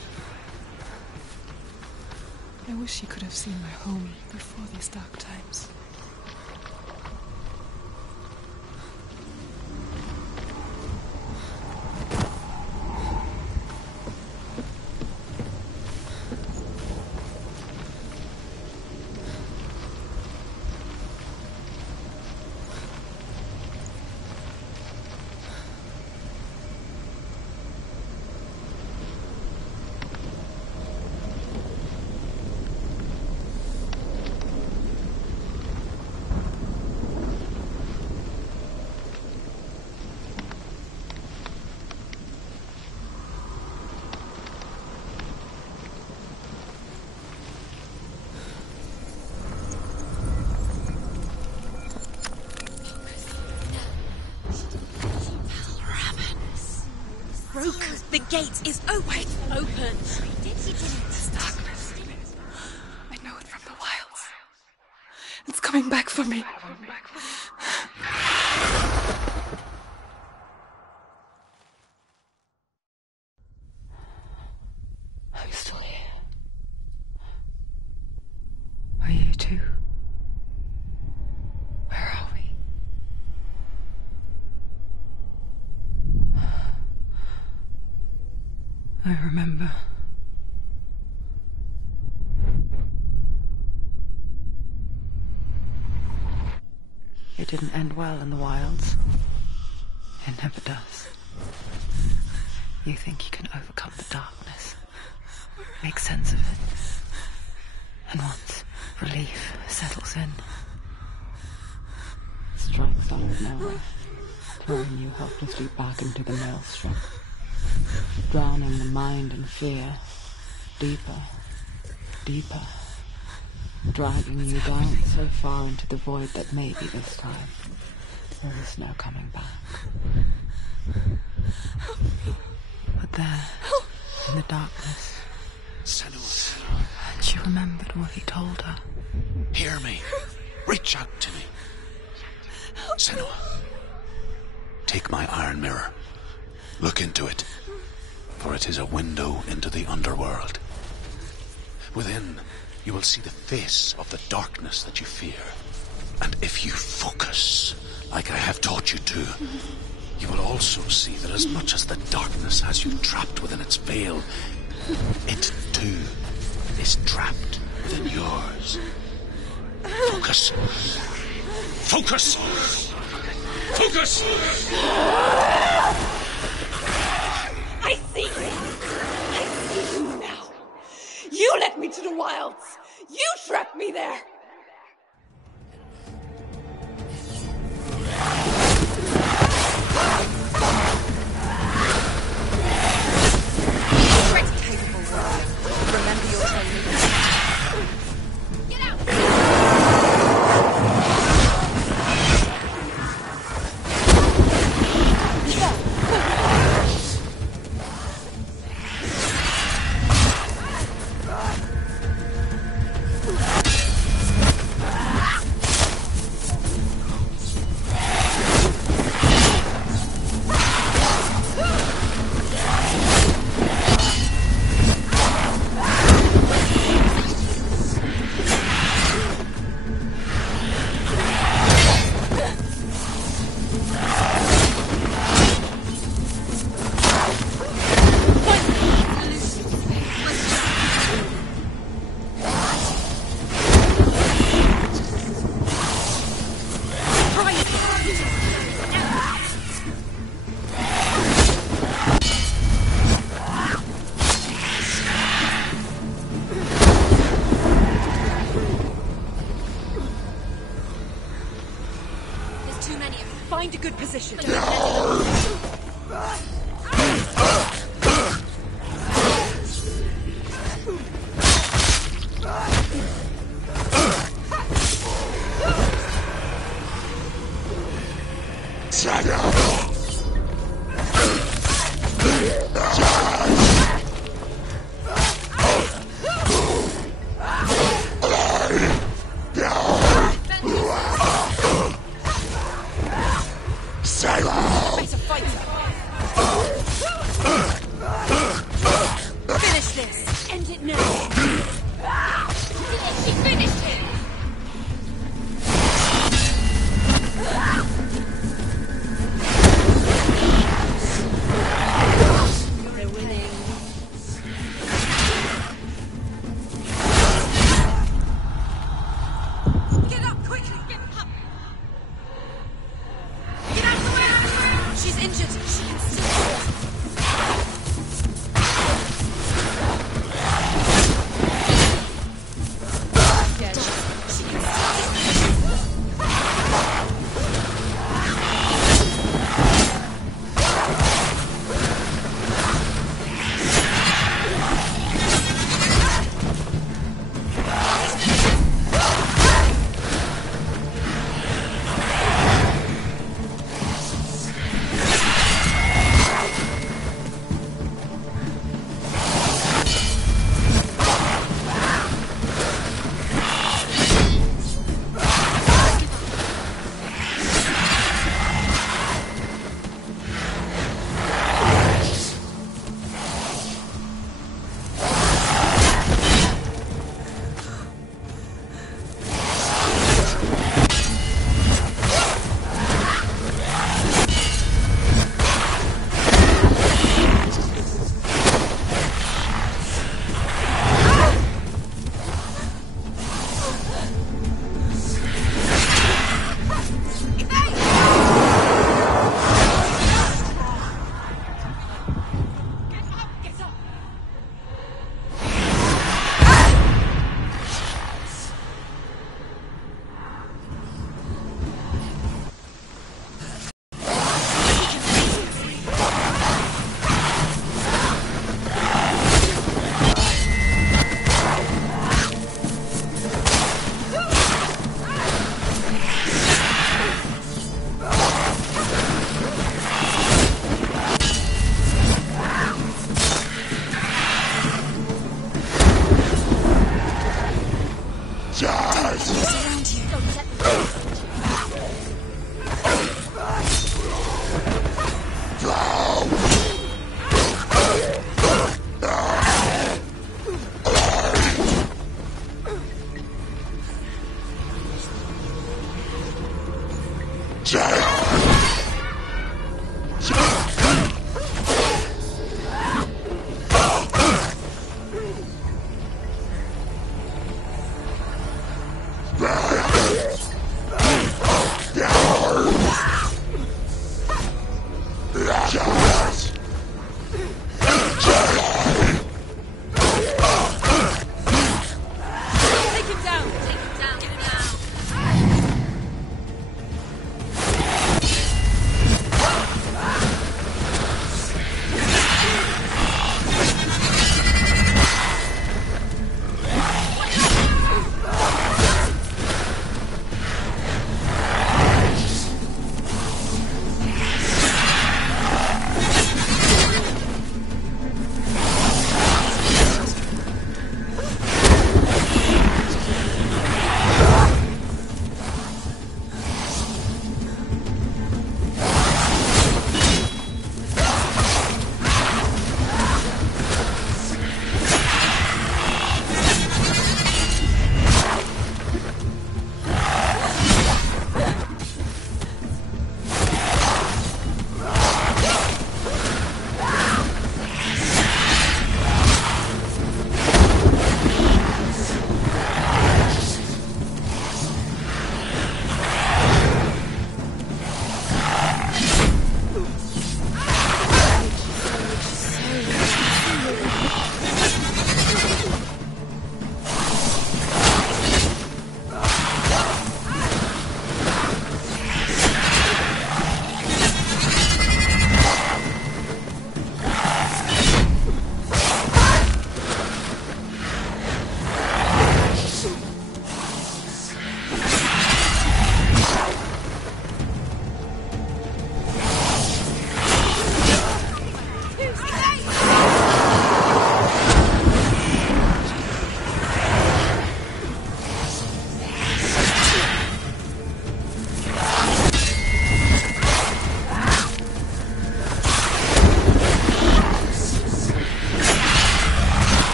I wish you could have seen my home before these dark times. The gate is open. Open. This darkness. I know it from the wilds. It's coming back for me. I'm still here. Are you too? Where are we? I remember. It didn't end well in the wilds. It never does. You think you can overcome the darkness, make sense of it, and once relief settles in, strikes out of nowhere, throwing you helplessly back into the maelstrom, drowning the mind in fear, deeper, deeper, dragging you down so far into the void that maybe this time there is no coming back. But there, in the darkness, Senua, she remembered what he told her. hear me. Reach out to me. Senua, take my iron mirror. Look into it, for it is a window into the underworld. Within, you will see the face of the darkness that you fear. And if you focus, like I have taught you to, you will also see that as much as the darkness has you trapped within its veil, it too is trapped within yours. Focus. Focus! Focus! I see you. I see you now. You led me to the wilds. You trapped me there. Remember your training. Get out! Find a good position.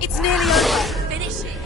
It's nearly over. Finish it.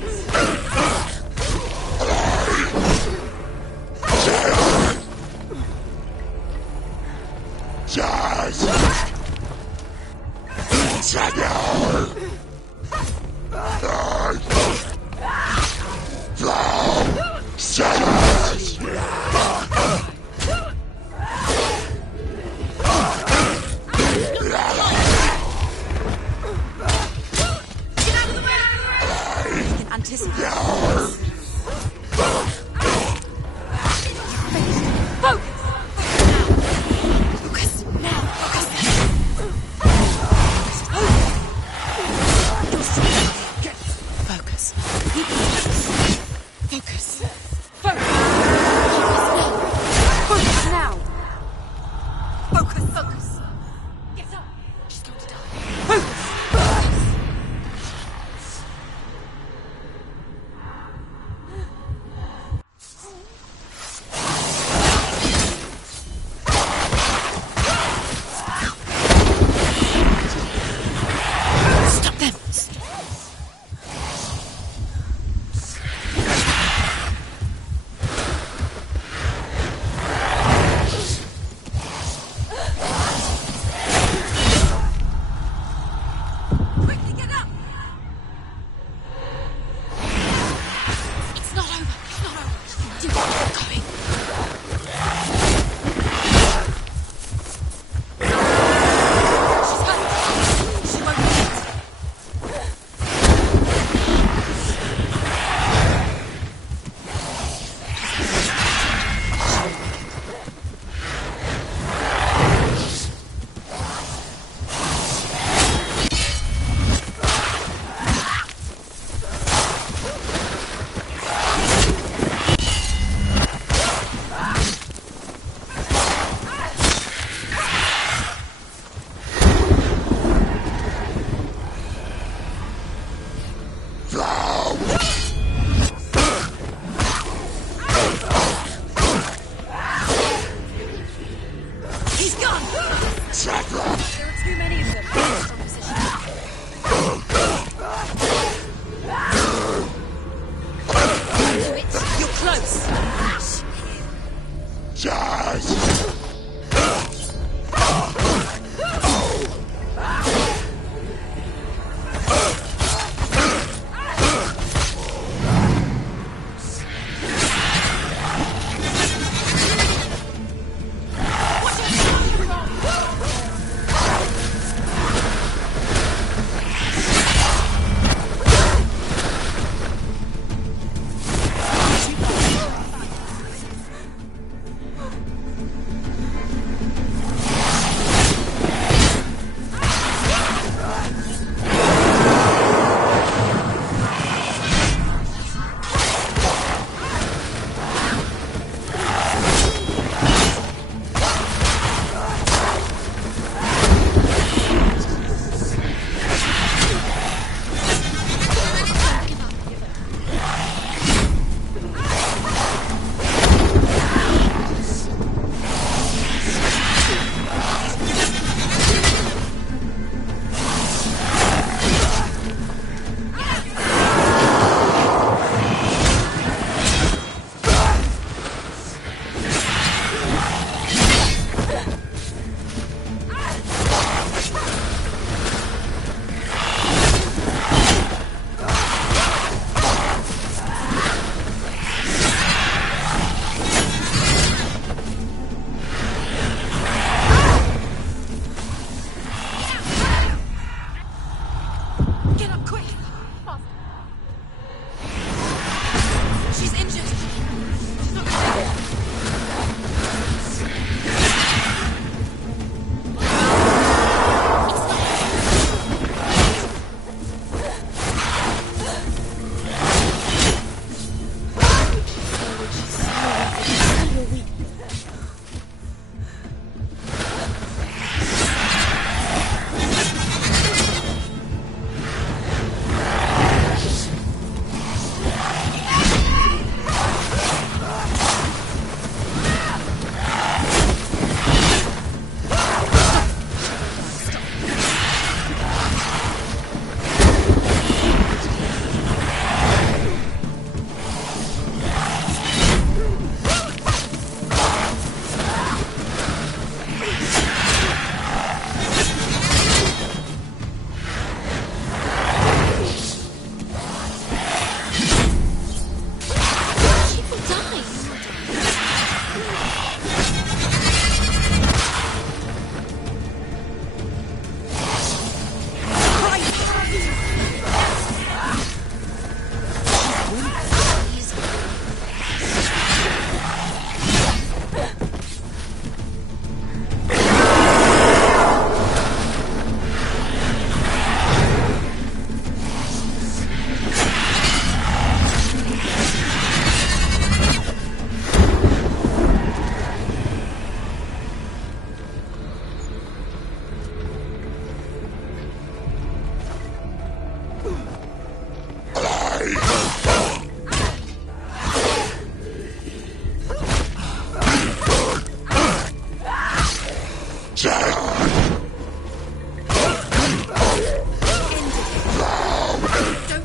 Don't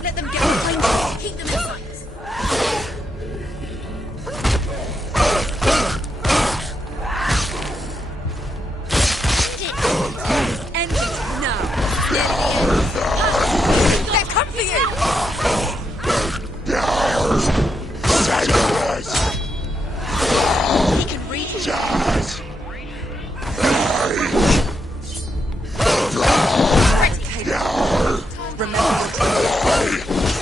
let them get behind you. Keep them in sight. End it now. They're coming for you. He can reach you. Remember your behind you!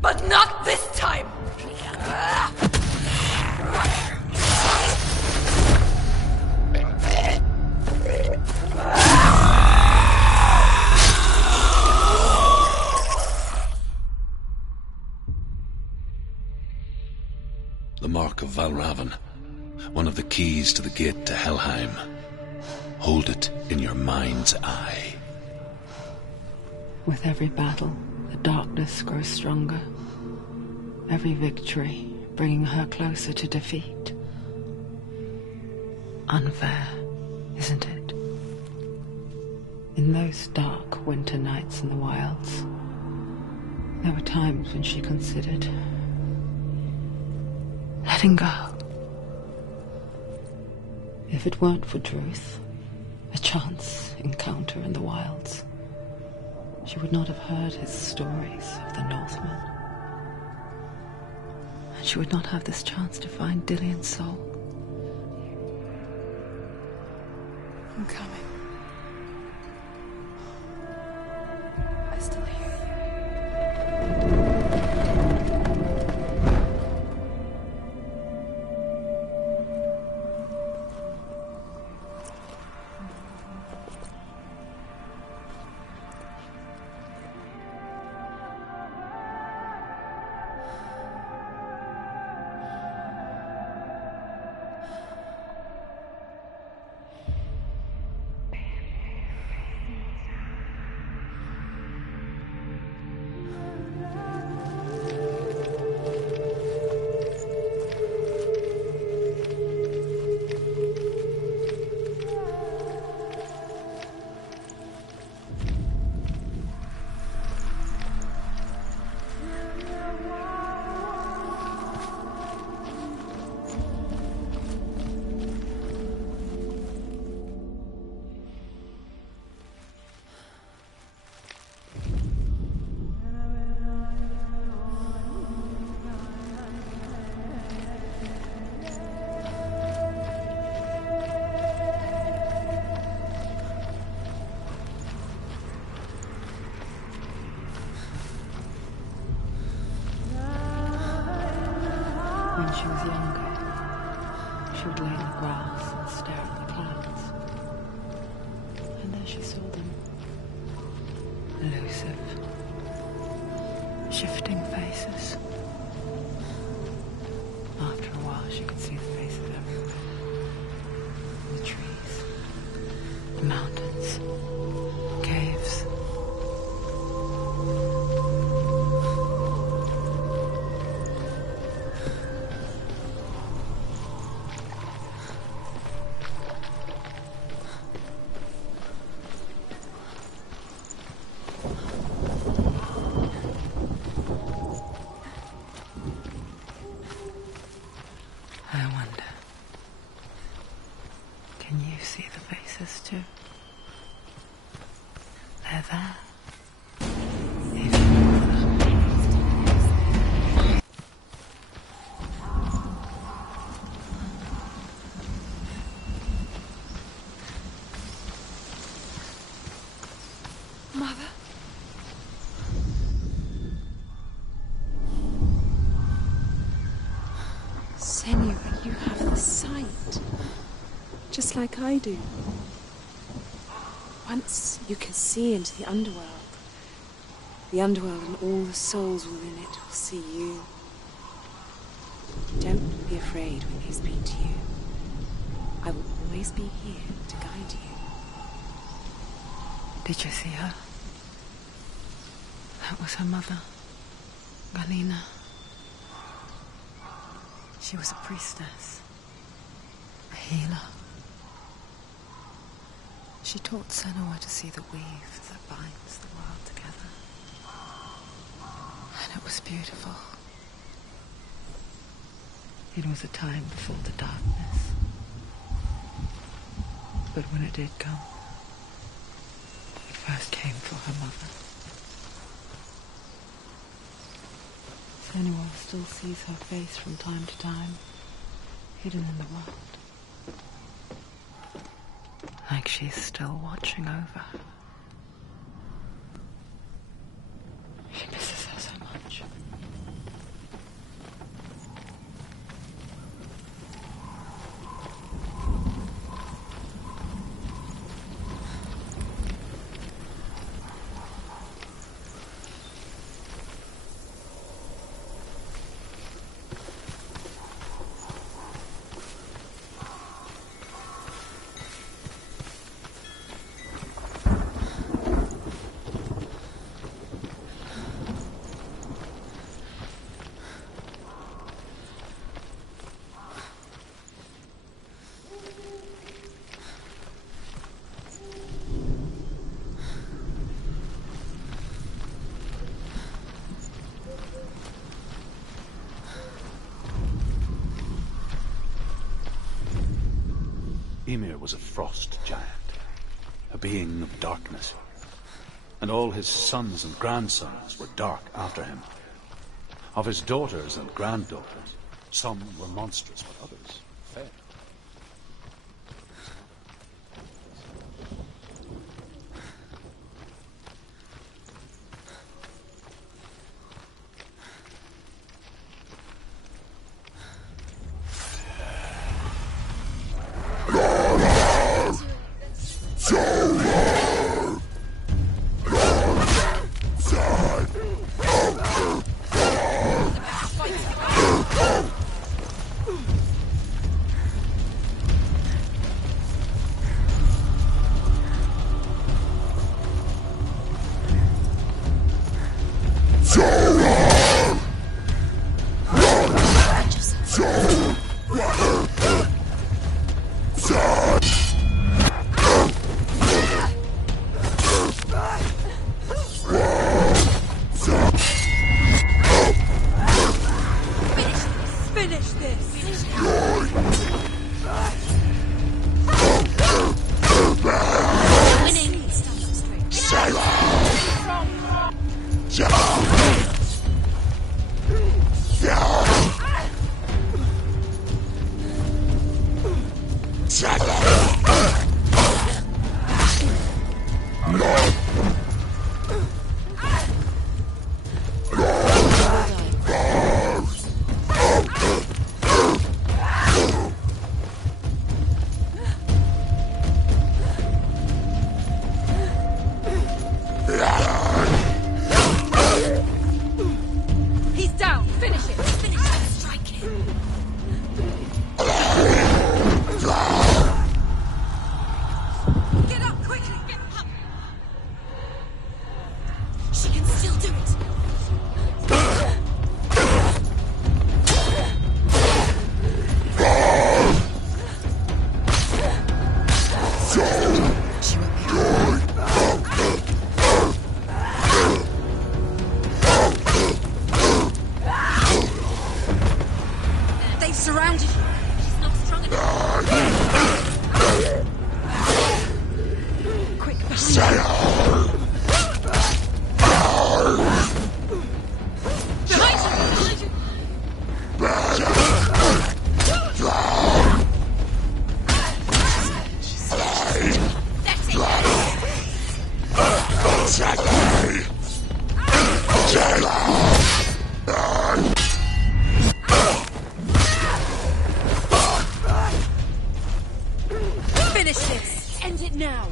But not this time! The mark of Vальравн, one of the keys to the gate to Helheim. Hold it in your mind's eye. With every battle, the darkness grows stronger. Every victory bringing her closer to defeat. Unfair, isn't it? In those dark winter nights in the wilds, there were times when she considered letting go. If it weren't for Druth, a chance encounter in the wilds, she would not have heard his stories of the Northmen. And she would not have this chance to find Dillion's soul. I'm coming. I still hear you. When she was younger, she would lay in the grass and stare at the clouds. And there she saw them. Elusive, shifting faces. After a while, she could see the faces everywhere. The trees, the mountains, caves. I wonder, can you see the faces too? They're there. If you know them. Mother? Senua, you have the sight. Just like I do. Once you can see into the underworld. The underworld and all the souls within it will see you. Don't be afraid when they speak to you. I will always be here to guide you. Did you see her? That was her mother, Galina. She was a priestess, a healer. She taught Senua to see the weave that binds the world together. And it was beautiful. It was a time before the darkness. But when it did come, it first came for her mother. Senua still sees her face from time to time, hidden in the world. Like she's still watching over her. She misses her so much. Ymir was a frost giant, a being of darkness, and all his sons and grandsons were dark after him. Of his daughters and granddaughters, some were monstrous, but others fair. Finish it! Finish it! Strike him! Get up, quickly! Get up! She can still do it! They've surrounded you. She's not strong enough. Quick, behind you. Behind you. Finish this! End it now!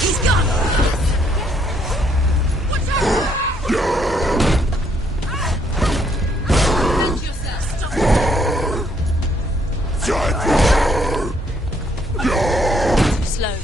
He's gone! Watch out! Defend yourself! Stop it! Slow.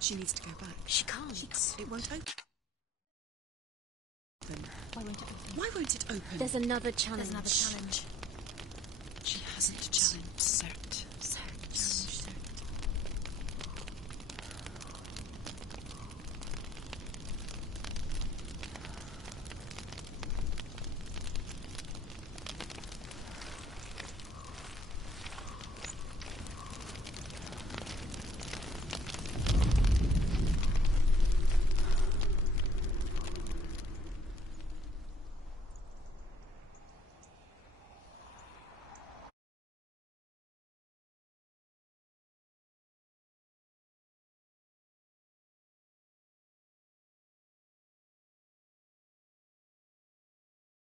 She needs to go back. She can't. It won't open. Why won't it open? Why won't it open? There's another challenge. She hasn't challenged, so